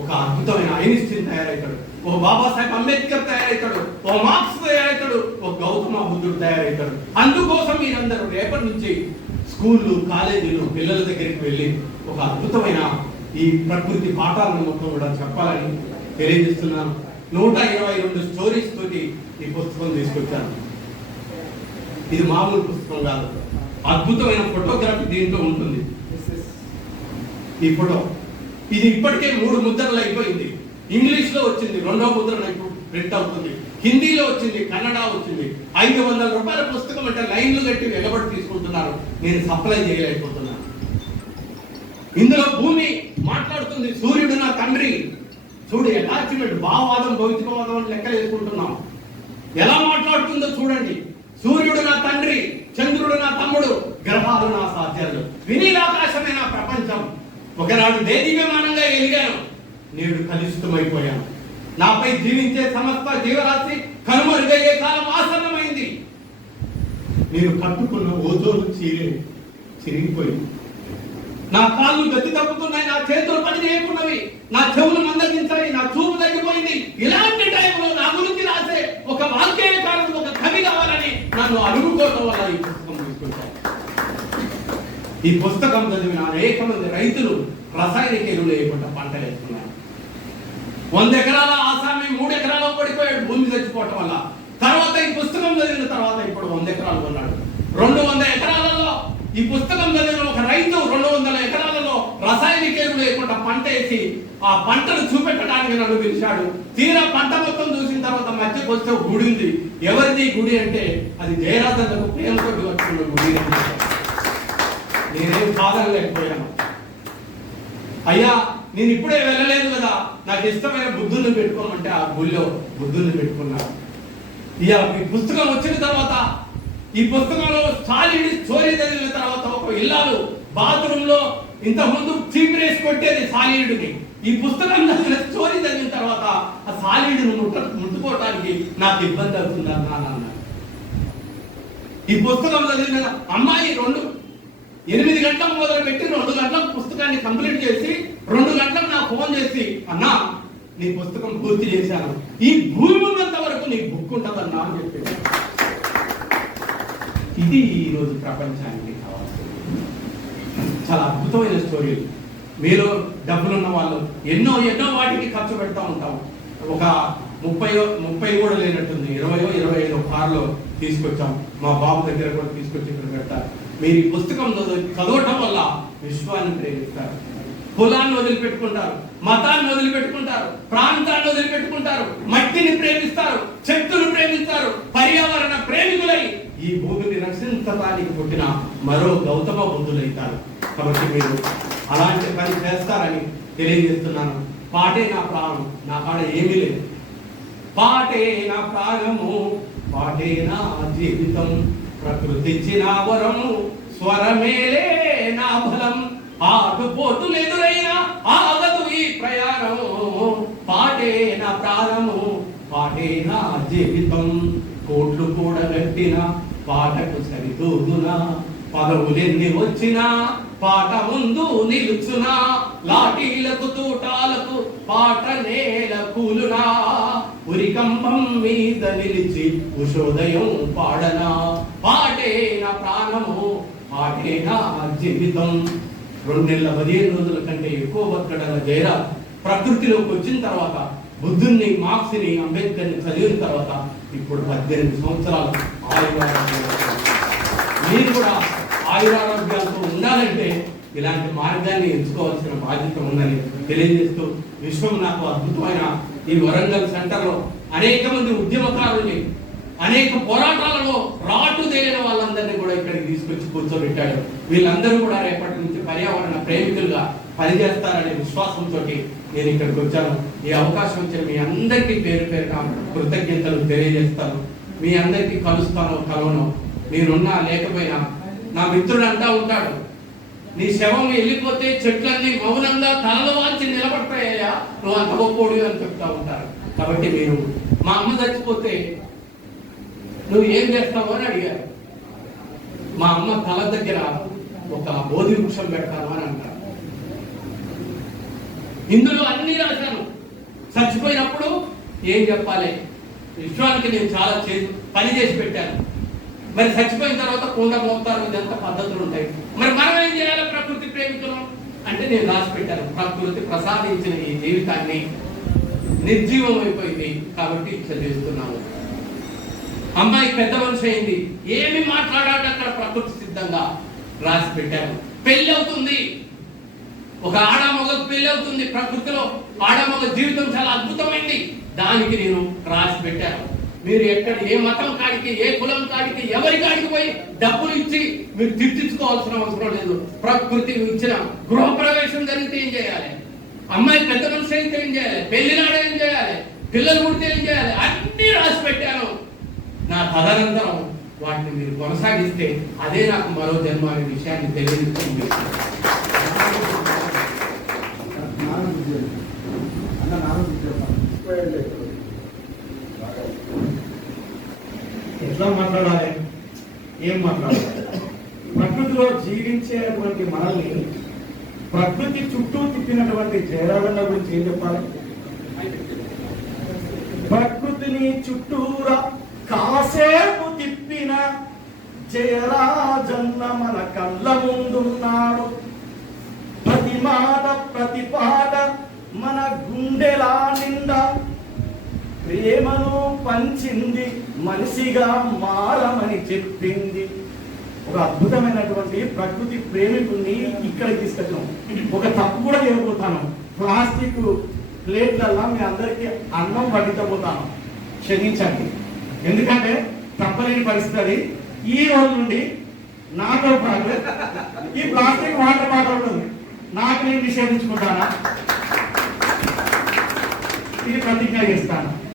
ఒక అద్భుతమైన ఐన్స్టీన్ తయారవుతాడు, ఒక బాబాసాహెబ్ అంబేద్కర్ తయారవుతాడు, ఒక మార్క్స్ తయారవుతాడు, ఒక గౌతమ బుద్ధుడు తయారవుతాడు. అందుకోసం మీరందరూ రేపటి నుంచి స్కూళ్ళు, కాలేజీలు, పిల్లల దగ్గరికి వెళ్ళి ఒక అద్భుతమైన ఈ ప్రకృతి పాఠాలను మొత్తం కూడా చెప్పాలని తెలియజేస్తున్నాను. 122 స్టోరీస్ తోటి ఈ పుస్తకం తీసుకొచ్చాను. ఇది మామూలు పుస్తకం కాదు, అద్భుతమైన ఫోటోగ్రఫీ దీంట్లో ఉంటుంది. ఈ ఫోటో ఇది ఇప్పటికే 3 ముద్రలు అయిపోయింది. ఇంగ్లీష్ లో వచ్చింది, 2వ ముద్ర ప్రింట్ అవుతుంది. హిందీలో వచ్చింది, కన్నడ వచ్చింది. 500 రూపాయల పుస్తకం అంటే లైన్లు కట్టి వెలబడి తీసుకుంటున్నారు. నేను సప్లై చేయలేకపోతున్నాను. ఇందులో భూమి మాట్లాడుతుంది, సూర్యుడు నా తండ్రి. చూడు అటాచ్మెంట్, భావవాదం, భౌతికవాదం అని లెక్కలు వేసుకుంటున్నాం. ఎలా మాట్లాడుతుందో చూడండి. సూర్యుడు నా తండ్రి, చంద్రుడు నా తమ్ముడు, గ్రహాలు నా సాధ్యాలు, వినీలాకాశమే నా ప్రపంచం. ఒకనాడు దేదీప్యమానంగా ఎలిగాను, నేడు కలుషితమైపోయాను. నాపై జీవించే సమస్త జీవరాశి కనుమరుగయ్యే కాలం ఆసన్నమైంది. నేను కట్టుకున్న ఓజోను చిరిగిపోయింది. నా కాళ్ళు గతి తప్పుతున్నాయి, నా చేతులు పని చేయకున్నవి, నా చెవులు మందగించాయి, నా చూపు తగ్గిపోయింది. ఇలాంటి టైంలో నా గురించి రాసే ఒక వాక్యకారుడు, ఒక కవి కావాలని నన్ను అడుగుకోవడం వల్ల ఈ పుస్తకం తీసుకుంటాను. ఈ పుస్తకం చదివిన అనేక మంది రైతులు రసాయనిక ఎరువులు వేయకుండా పంటలు వేస్తున్నారు. 100 ఎకరాల ఆసామి 3 ఎకరాల్లో పడిపోయాడు భూమి చచ్చిపోవటం వల్ల. తర్వాత ఈ పుస్తకం చదివిన తర్వాత ఇప్పుడు 100 ఎకరాలు కొన్నాడు. 200 ఎకరాలలో ఈ పుస్తకం చదివిన ఒక రైతు 200 ఎకరాలలో రసాయనిక ఎరువులు లేకుండా పంట వేసి ఆ పంటను చూపెట్టడానికి నన్ను పిలిచాడు. తీరా పంట మొత్తం చూసిన తర్వాత మధ్యకు వస్తే ఒక గుడి ఉంది. ఎవరిది గుడి అంటే అది జయరాజన్నకు ప్రేమతో వచ్చిన గుడి. నేనేం కాదనలేకపోయాను. అయ్యా నేను ఇప్పుడే వెళ్ళలేదు కదా, నాకు ఇష్టమైన బుద్ధుల్ని పెట్టుకోమంటే ఆ గుళ్ళో బుద్ధుల్ని పెట్టుకున్నాను. ఇక ఈ పుస్తకం వచ్చిన తర్వాత, ఈ పుస్తకంలో సాలీడి స్టోరీ చదివిన తర్వాత ఒక ఇల్లాలు బాత్రూమ్ లో ఇంతకుముందు చీకరేసి కొట్టేది సాలీడుని. ఈ పుస్తకం చదివిన స్టోరీ చదివిన తర్వాత ఆ సాలీడును ముట్టుకోవటానికి నాకు ఇబ్బంది అవుతుంది అన్న. ఈ పుస్తకం చదివిన అమ్మాయి 8 గంటలకు మొదలు పెట్టి 2 గంటలకు పుస్తకాన్ని కంప్లీట్ చేసి 2 గంటలకు నాకు ఫోన్ చేసి, అన్నా నీ పుస్తకం పూర్తి చేశాను, ఈ భూమి ఉన్నంత వరకు నీ బుక్ ఉంటుందన్నా అని చెప్పి. ఇది ఈరోజు ప్రపంచానికి కావాల్సింది. చాలా అద్భుతమైన స్టోరీలు. మీరు డబ్బులున్న వాళ్ళు ఎన్నో వాటికి ఖర్చు పెడతా ఉంటాం. ఒక 30 కూడా లేనట్టుంది, 20-25 కారులో తీసుకొచ్చాం. మా బాబు దగ్గర కూడా తీసుకొచ్చి ఇక్కడ పెడతారు. మీరు ఈ పుస్తకం చదవటం వల్ల విశ్వాన్ని ప్రేమిస్తారు, కులాన్ని వదిలిపెట్టుకుంటారు, మతాన్ని వదిలిపెట్టుకుంటారు, ప్రాంతాన్ని వదిలిపెట్టుకుంటారు, మట్టిని ప్రేమిస్తారు, చెట్టును ప్రేమిస్తారు, పర్యావరణ ప్రేమికులై ఈ భూమిని రక్షించడానికి పుట్టిన మరో గౌతమ బుద్ధులైతారు. కాబట్టి మీరు అలాంటి పని చేస్తారని తెలియజేస్తున్నాను. పాటే నా ప్రాణం, నా కాడ ఏమీ లేదు. పాటే నా ప్రాణము, పాటే నా జీవితం, ప్రకృతిచ్చిన వరము, స్వరమేలే నా బలం, ఆటుపోటులు ఎదురైనా ఆగదు ఈ ప్రయాణము, పాటే నా ప్రాణము, పాటే నా జీవితం, కోట్లు కూడగట్టిన పాటకు సరితూగునా, పదవులెన్ని వచ్చినా పాట ముందు నిలుచునా, లాఠీలకు తూటాలకు పాట నేల కూలునా, ఉరికంబం మీద నిలిచి ఉషోదయం పాడనా, పాటే నా ప్రాణము, పాటే నా జీవితం. 2 నెలల 15 రోజుల కంటే ఎక్కువ బతకడల జయరాజ్ ప్రకృతిలోకి వచ్చిన తర్వాత, బుద్ధుని, మార్క్స్ని, అంబేద్కర్ని చదివిన తర్వాత ఇప్పుడు 18 సంవత్సరాలు ఆయుర్వేద. మీరు కూడా ఆయురారోగ్యాలతో ఉండాలంటే ఇలాంటి మార్గాన్ని ఎంచుకోవాల్సిన బాధ్యత ఉందని తెలియజేస్తూ, విశ్వం నాకు అద్భుతమైన ఈ వరంగల్ సెంటర్లో అనేక మంది ఉద్యమకారుల్ని, అనేక పోరాటాలలో రాటుదేలిన వాళ్ళందరినీ కూడా ఇక్కడికి తీసుకొచ్చి కూర్చోబెట్టాడు. వీళ్ళందరూ కూడా రేపటి నుంచి పర్యావరణ ప్రేమికులుగా పనిచేస్తారనే విశ్వాసంతో నేను ఇక్కడికి వచ్చాను. ఈ అవకాశం ఇచ్చిన మీ అందరికీ పేరు పేరున కృతజ్ఞతలు తెలియజేస్తాను. మీ అందరికీ కలవను నేనున్నా లేకపోయినా. నా మిత్రుడు అంటా ఉంటాడు, నీ శవం వెళ్ళిపోతే చెట్లన్నీ మౌనంగా తలలు వాల్చి నిలబడతాయ్యా, నువ్వు అంత గొప్పోడు అని చెప్తా ఉంటారు. కాబట్టి మీరు మా అమ్మ చచ్చిపోతే నువ్వు ఏం చేస్తావు అని అడిగారు. మా అమ్మ తల దగ్గర ఒక బోధి వృక్షం పెడతాను అని అంటారు. ఇందులో అన్ని రాశాను. చచ్చిపోయినప్పుడు ఏం చెప్పాలి, విశ్వానికి నేను చాలా పని చేసి పెట్టాను. మరి చచ్చిపోయిన తర్వాత కుండ మోపుతారు, ఇదంతా పద్ధతులు ఉంటాయి. మరి మనం ఏం చేయాలి ప్రకృతి ప్రేమికులం అంటే నేను రాసి పెట్టాను. ప్రకృతి ప్రసాదించిన ఈ జీవితాన్ని నిర్జీవం అయిపోయింది కాబట్టి ఇట్లా చేస్తున్నాము. అమ్మాయి పెద్ద మనిషి అయింది, ఏమి మాట్లాడాలి అక్కడ ప్రకృతి సిద్ధంగా రాసి పెట్టాను. పెళ్లి అవుతుంది, ఒక ఆడమగ పెళ్లి అవుతుంది. ప్రకృతిలో ఆడమగ జీవితం చాలా అద్భుతమైంది, దానికి నేను రాసి పెట్టాను. మీరు ఎక్కడ ఏ మతం కాడికి, ఏ కులం కాడికి, ఎవరి కాడికి పోయి డబ్బులు ఇచ్చి మీరు తిట్టించుకోవాల్సిన అవసరం లేదు. ప్రకృతి ఇచ్చిన గృహప్రవేశం జరిగితే ఏం చేయాలి, అమ్మాయి పెద్ద మనిషి అయితే ఏం చేయాలి, పెళ్లి నాడే ఏం చేయాలి, పిల్లలు పుడితే ఏం చేయాలి, అన్ని రాసి పెట్టాను. నా తదనంతరం వాటిని మీరు కొనసాగిస్తే అదే నాకు మరో జన్మ అనే విషయాన్ని తెలియజేస్తుంది. ఎట్లా మాట్లాడాలి, ఏం మాట్లాడాలి? ప్రకృతిలో జీవించేటువంటి మనల్ని ప్రకృతి చుట్టూ తిప్పినటువంటి జయరాజన్న గురించి ఏం చెప్పాలి? ప్రకృతిని చుట్టూరా కాసేపు తిప్పిన జయరాజన్న మన కళ్ళ ముందున్నాడు. ప్రతి మాట ప్రతి పాట మన గుండెలా నిండా ప్రేమను పంచింది, మనిషిగా మారమని చెప్పింది. ఒక అద్భుతమైనటువంటి ప్రకృతి ప్రేమికుల్ని ఇక్కడ తీసుకొచ్చాం. ఒక తప్పు కూడా చేయబోతాను, ప్లాస్టిక్ ప్లేట్లల్లో మీ అందరికీ అన్నం వడ్డించబోతాను, క్షమించండి. ఎందుకంటే తప్పలేని పరిస్థితి. ఈ రోజు నుండి నాతో పాటు ఈ ప్లాస్టిక్ వాటర్ బాటిల్ నాకు నేను నిషేధించుకుంటానా, ఇది ప్రతిజ్ఞ చేస్తాను.